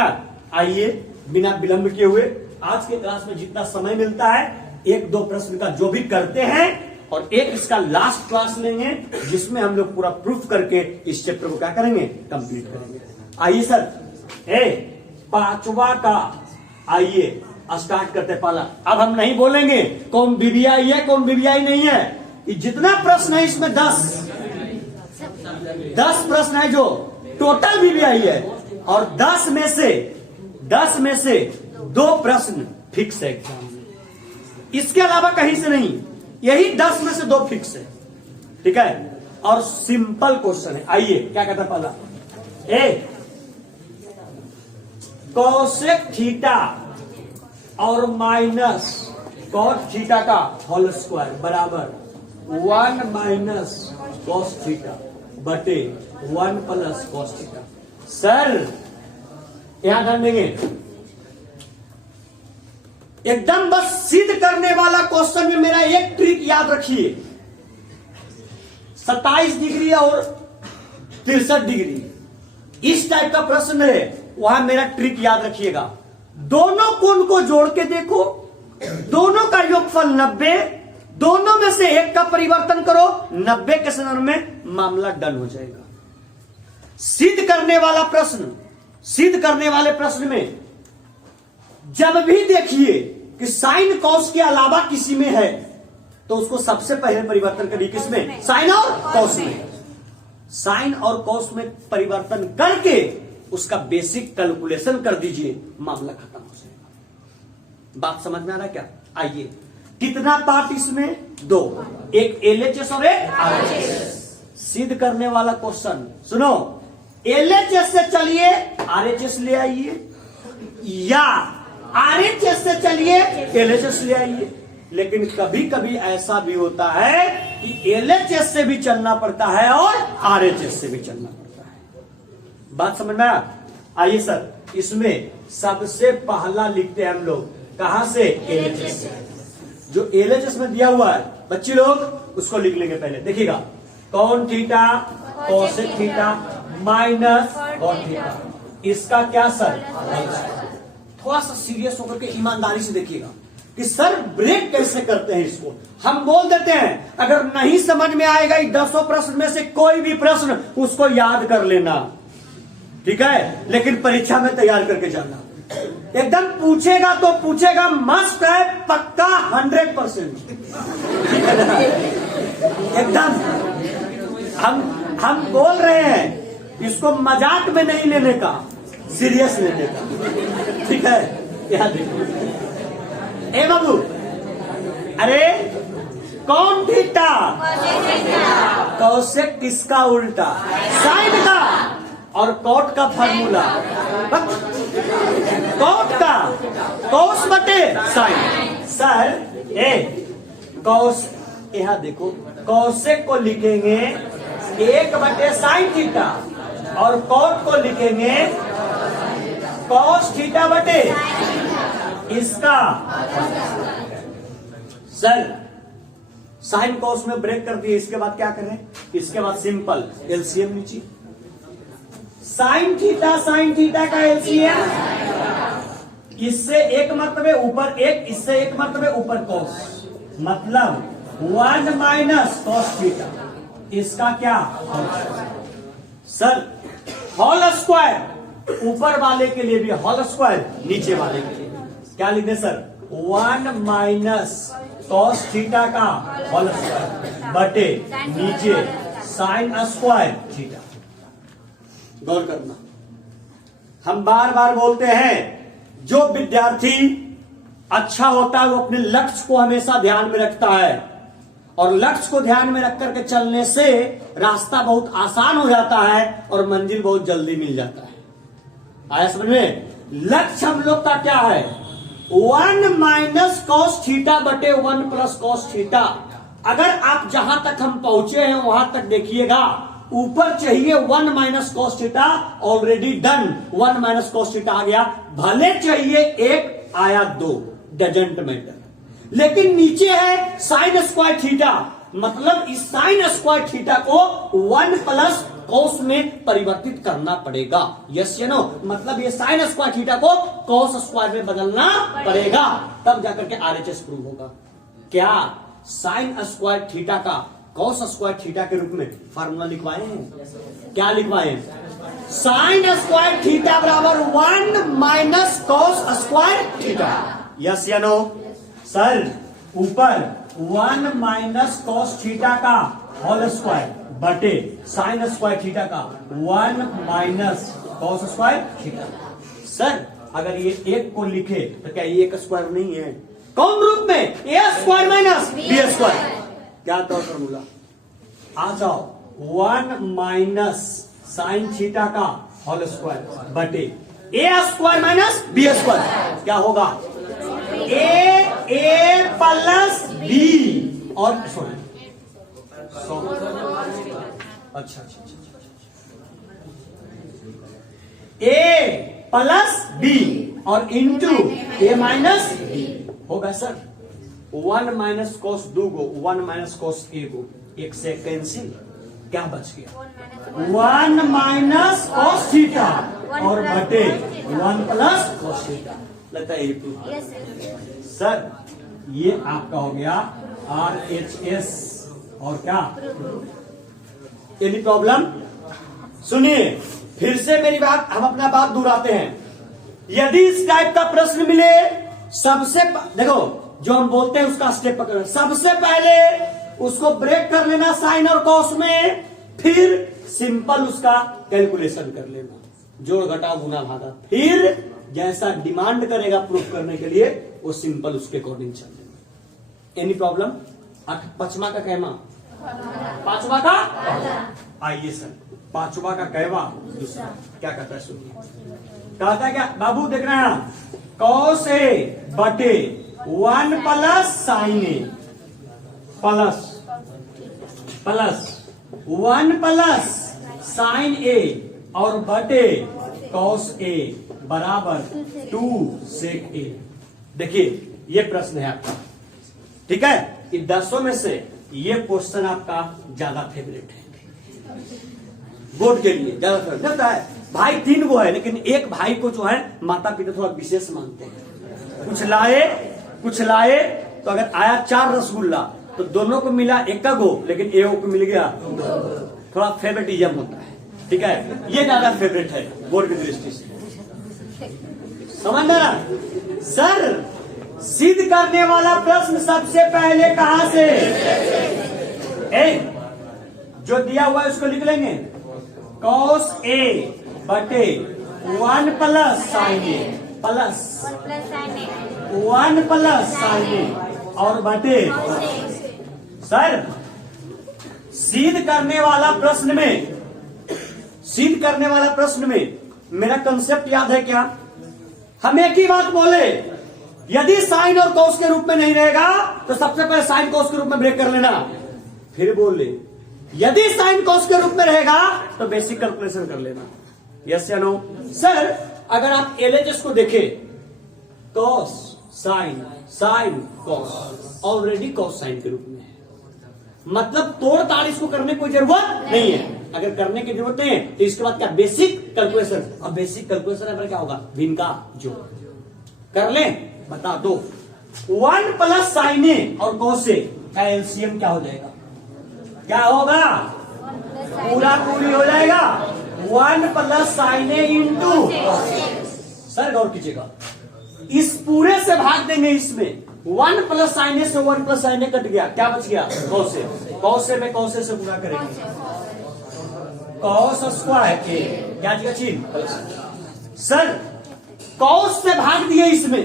आइए, बिना विलंब किए हुए आज के क्लास में जितना समय मिलता है, 1-2 प्रश्न का जो भी करते हैं, और एक इसका लास्ट क्लास लेंगे जिसमें हम लोग पूरा प्रूफ करके इस चैप्टर को क्या करेंगे, कंप्लीट करेंगे। आइए सर, 5वां का आइए स्टार्ट करते। पहला, अब हम नहीं बोलेंगे कौन बीबीआई है कौन बीबीआई नहीं है, ये जितना प्रश्न है इसमें 10 प्रश्न है जो टोटल बीबीआई है, और 10 में से 2 प्रश्न फिक्स है एग्जाम में, इसके अलावा कहीं से नहीं, यही 10 में से 2 फिक्स है, ठीक है। और सिंपल क्वेश्चन है। आइए क्या कहता है पहला, कोसेक थीटा और माइनस कॉस थीटा का होल स्क्वायर बराबर 1 माइनस कॉस थीटा बटे 1 प्लस कॉस थीटा। सर यहां ध्यान देंगे, एकदम बस सिद्ध करने वाला क्वेश्चन में मेरा एक ट्रिक याद रखिए, 27 डिग्री और 63 डिग्री, इस टाइप का प्रश्न है, वहां मेरा ट्रिक याद रखिएगा। दोनों कोण को जोड़ के देखो, दोनों का योगफल 90, दोनों में से एक का परिवर्तन करो, 90 के संदर्भ में मामला डन हो जाएगा। सिद्ध करने वाला प्रश्न, सिद्ध करने वाले प्रश्न में जब भी देखिए कि साइन कॉस के अलावा किसी में है, तो उसको सबसे पहले परिवर्तन करिए, किसमें, साइन और कॉस में। साइन और कॉस में परिवर्तन करके उसका बेसिक कैलकुलेशन कर दीजिए, मामला खत्म हो जाएगा। बात समझ में आ रहा है क्या? आइए, कितना पार्ट इसमें, 2, एक एलएचएस और एक आरएचएस। सिद्ध करने वाला क्वेश्चन सुनो, एलएचएस से चलिए आरएचएस ले आइए, या आरएचएस से चलिए एलएचएस ले आइए। लेकिन कभी कभी ऐसा भी होता है कि एलएचएस से भी चलना पड़ता है और आरएचएस से भी चलना पड़ता है। बात समझ में आइए सर, इसमें सबसे पहला लिखते हैं हम लोग, कहां से, एलएचएस से। जो एलएचएस में दिया हुआ है बच्चे लोग उसको लिख लेंगे पहले, देखिएगा, कॉन theta cosec theta minus cot theta, इसका क्या सर, थोड़ा सा सीरियस होकर के ईमानदारी से देखिएगा कि सर ब्रेक कैसे करते हैं इसको। हम बोल देते हैं अगर नहीं समझ में आएगा 10 प्रश्न में से कोई भी प्रश्न, उसको याद कर लेना, ठीक है, लेकिन परीक्षा में तैयार करके जाना। एकदम पूछेगा तो पूछेगा, मस्ट है, पक्का 100%, एकदम। हम बोल रहे हैं, इसको मजाक में नहीं लेने का, सीरियस लेने का, ठीक है। याद देखो, ए बाबू, अरे कौन थीटा, कोसेक किसका उल्टा, साइन का, और कॉट का फार्मूला, कॉट का कॉस बटे साइन। सर कॉस, यहां देखो, कोसेक को लिखेंगे 1 बटे साइन थीटा, और कॉट को लिखेंगे कॉस थीटा बटे इसका सर साइन कॉस में ब्रेक कर दिए, इसके बाद क्या करें? इसके बाद सिंपल एलसीएम नीचे, साइन थीटा का एलसीएम, इससे एक मरतबे ऊपर एक, इससे एक मरतबे ऊपर कॉस, मतलब 1 माइनस कॉस थीटा, इसका क्या सर होल स्क्वायर, ऊपर वाले के लिए भी होल स्क्वायर, नीचे वाले के लिए क्या लिखते सर? 1 माइनस कॉस थीटा का होल स्क्वायर बटे नीचे साइन स्क्वायर थीटा। गौर करना, हम बार बार बोलते हैं जो विद्यार्थी अच्छा होता है वो अपने लक्ष्य को हमेशा ध्यान में रखता है, और लक्ष्य को ध्यान में रख करके चलने से रास्ता बहुत आसान हो जाता है और मंजिल बहुत जल्दी मिल जाता है। आया समझ में? लक्ष्य हम लोग का क्या है? 1 माइनस कॉस थीटा बटे 1 प्लस कॉस थीटा। अगर आप जहां तक हम पहुंचे हैं वहां तक देखिएगा, ऊपर चाहिए 1 minus cos theta, already done, 1 minus cos theta आ गया, भले चाहिए 1 आया 2, डजंट मैटर, लेकिन नीचे है साइन स्क्वायर थीटा, मतलब इस साइन स्क्वायर थीटा को 1 प्लस कॉस में परिवर्तित करना पड़ेगा। यस या नो? मतलब ये साइन स्क्वायर थीटा को कॉस स्क्वायर में बदलना पड़ेगा, तब जाकर के आरएचएस प्रूव होगा। क्या साइन स्क्वायर थीटा का कॉस स्क्वायर थीटा के रूप में फार्मूला लिखवाए हैं? क्या लिखवाए हैं? साइन स्क्वायर थीटा बराबर 1 minus cos square theta. Yes या नो? सर ऊपर 1 माइनस कॉस थीटा का होल स्क्वायर बटे साइन स्क्वायर थीटा का 1 minus cos square theta. Sir अगर ये एक को लिखे तो क्या ये एक स्क्वायर नहीं है? कौन रूप में? ए स्क्वायर माइनस बी स्क्वायर। क्या तो फॉर्मूला? आ जाओ, 1 माइनस साइन थीटा का होल स्क्वायर बटे ए स्क्वायर माइनस बी स्क्वायर, क्या होगा? ए प्लस बी और सॉरी अच्छा ए प्लस बी और इंटू ए माइनस बी होगा सर। 1 माइनस कॉस 2 गो, 1 माइनस कॉस 1 गो, एक से कैंसिल, क्या बच गया? 1 माइनस कॉस थीटा और बटे 1 प्लस कॉस थीटा। लगता है सर ये आपका हो गया RHS और क्या? Any problem? सुनिए फिर से मेरी बात, हम अपना बात दोहराते हैं। यदि इस टाइप का प्रश्न मिले, सबसे देखो जो हम बोलते हैं उसका स्टेप पकड़ो। सबसे पहले उसको ब्रेक कर लेना साइन और कॉस में, फिर सिंपल उसका कैलकुलेशन कर लेना, जोड़ घटाव गुना भागा, फिर जैसा डिमांड करेगा प्रूफ करने के लिए वो सिंपल उसके अकॉर्डिंग चल लेना। Any problem? 5वां का कहवा, 5वां का आइए सर, 5वां का कहवा दूसरा क्या कहता है सुनिए। कहता है क्या बाबू? देख रहे हैं, कॉस ए बटे 1 plus sine A plus 1 plus sine A और बटे कॉस ए बराबर 2 सेक ए। देखिए ये प्रश्न है आपका, ठीक है? ये 10 में से ये क्वेश्चन आपका ज्यादा फेवरेट है, बोर्ड के लिए ज्यादा फेवरेट होता है। भाई 3 गो है, लेकिन एक भाई को जो है माता पिता थोड़ा विशेष मानते हैं। कुछ लाए तो अगर आया 4 रसगुल्ला तो दोनों को मिला 1 गो, लेकिन एक को मिल गया 2। थोड़ा फेवरेटिज्म होता है, ठीक है? ये ज्यादा फेवरेट है बोर्ड की दृष्टि से, समझना सर। सिद्ध करने वाला प्रश्न सबसे पहले कहां से? जो दिया हुआ है उसको लिख लेंगे, कॉस ए बटे 1 plus sine A plus 1 plus sine A और बटे। सर सिद्ध करने वाला प्रश्न में मेरा कंसेप्ट याद है क्या? हम एक ही बात बोले, यदि साइन और कॉस के रूप में नहीं रहेगा तो सबसे पहले साइन कॉस के रूप में ब्रेक कर लेना, फिर बोल ले यदि साइन कॉस के रूप में रहेगा तो बेसिक कैलकुलेशन कर लेना। यस या नो? सर अगर आप एलएचएस को देखें, cos sine, sine cos, already cos sine के रूप में है। मतलब तोड़ ताड़ इसको करने की कोई जरूरत नहीं है। अगर करने की जरूरत नहीं है तो इसके बाद क्या बेसिक कैलकुलेशन, अब बेसिक कैलकुलेशन में क्या होगा, भिन्न का जोड़ कर ले, बता दो। 1 प्लस साइन ए और कॉस ए का एलसीएम क्या हो जाएगा, क्या होगा, पूरा पूरी हो जाएगा 1 प्लस साइन ए इंटू। सर गौर कीजिएगा, इस पूरे से भाग देंगे, इसमें 1 प्लस साइन ए से 1 प्लस साइन ए कट गया, क्या बच गया, कॉस ए। कॉस ए में कॉस ए से पूरा करेंगे, कॉस स्क्वायर ए, क्या जगह चिन्ह। सर कॉस से भाग दिए, इसमें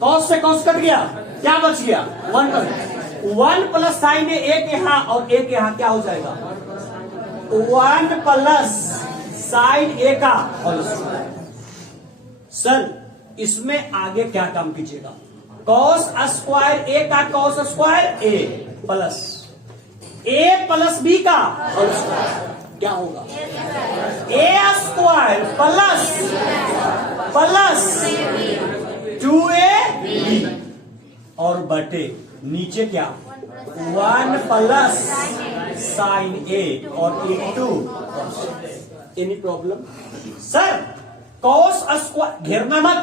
कॉस से कॉस कट गया, क्या बच गया, 1 प्लस साइन ए, एक यहां और एक यहां, क्या हो जाएगा 1 प्लस साइन ए का होल स्क्वायर। सर इसमें आगे क्या काम कीजिएगा, कॉस स्क्वायर ए का cos square A plus B का होल स्क्वायर, क्या होगा ए स्क्वायर प्लस 2ab और बटे नीचे क्या 1 प्लस साइन ए और into. Any problem. Sir cos square, घेरना मत,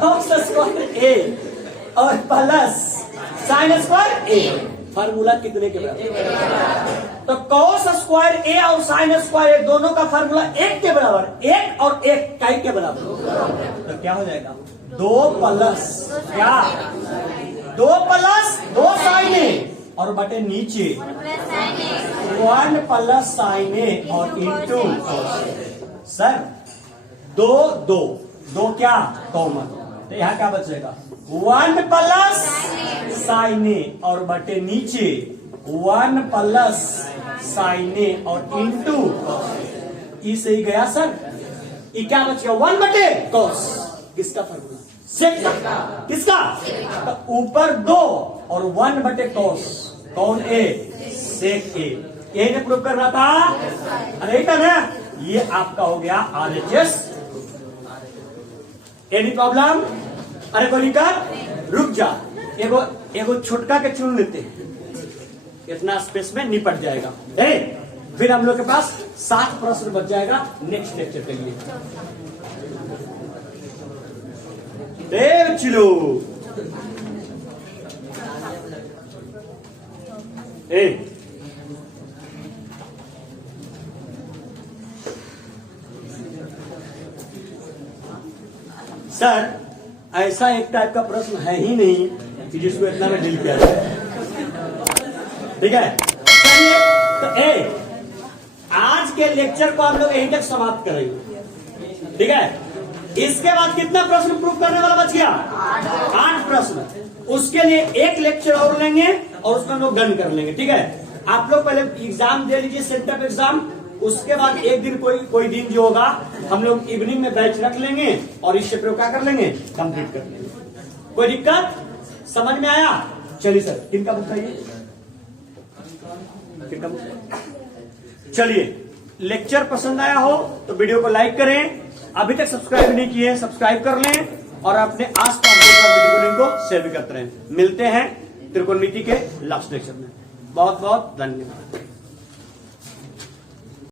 कॉस स्क्वायर ए और plus sine square A, formula कितने के बराबर, तो कॉस स्क्वायर ए और साइन स्क्वायर ए दोनों का फार्मूला 1 के बराबर, 1 और 1 का के बराबर, तो क्या हो जाएगा 2 प्लस क्या 2 प्लस 2 साइन ए और बटे नीचे 1 प्लस साइन ए और इंटू। सर 2 क्या कॉमन, तो यहां क्या बचेगा 1 प्लस साइन ए और बटे नीचे 1 प्लस साइन ए और इंटू। ई से ही गया सर, ई क्या बच गया 1 बटे कॉस, किसका फॉर्मूला, सेक का, किसका, तो ऊपर 2 और 1 बटे कॉस, कौन ए, सेक ए। यही ने प्रूव करना था, अरे था ना, ये आपका हो गया RHS। एनी प्रॉब्लम, अरे कोई दिक्कत, रुक जा, एगो छोटका के चुन लेते हैं, इतना स्पेस में निपट जाएगा। फिर हम लोग के पास 7 प्रश्न बच जाएगा नेक्स्ट लेक्चर के लिए। चिलो सर ऐसा एक टाइप का प्रश्न है ही नहीं कि जिसको इतना में डील किया जाए, ठीक है। चलिए तो आज के लेक्चर को हम लोग यहीं तक समाप्त करेंगे, ठीक है। इसके बाद कितना प्रश्न प्रूव करने वाला बच गया, 8 प्रश्न। उसके लिए एक लेक्चर और लेंगे और उसमें हम लोग डन कर लेंगे, ठीक है। आप लोग पहले एग्जाम दे लीजिए, सेंटर एग्जाम, उसके बाद एक दिन कोई दिन जो होगा हम लोग इवनिंग में बैच रख लेंगे और इससे प्रयोग क्या कर लेंगे, कंप्लीट कर लेंगे। कोई दिक्कत, समझ में आया। चलिए सर, किनका बुक चाहिए, किनका बुक। चलिए, लेक्चर पसंद आया हो तो वीडियो को लाइक करें, अभी तक सब्सक्राइब नहीं किए सब्सक्राइब कर लें और अपने आसपास वीडियो लिंक को शेयर भी करते रहें। मिलते हैं त्रिकोणमिति के लास्ट लेक्चर में। बहुत बहुत धन्यवाद।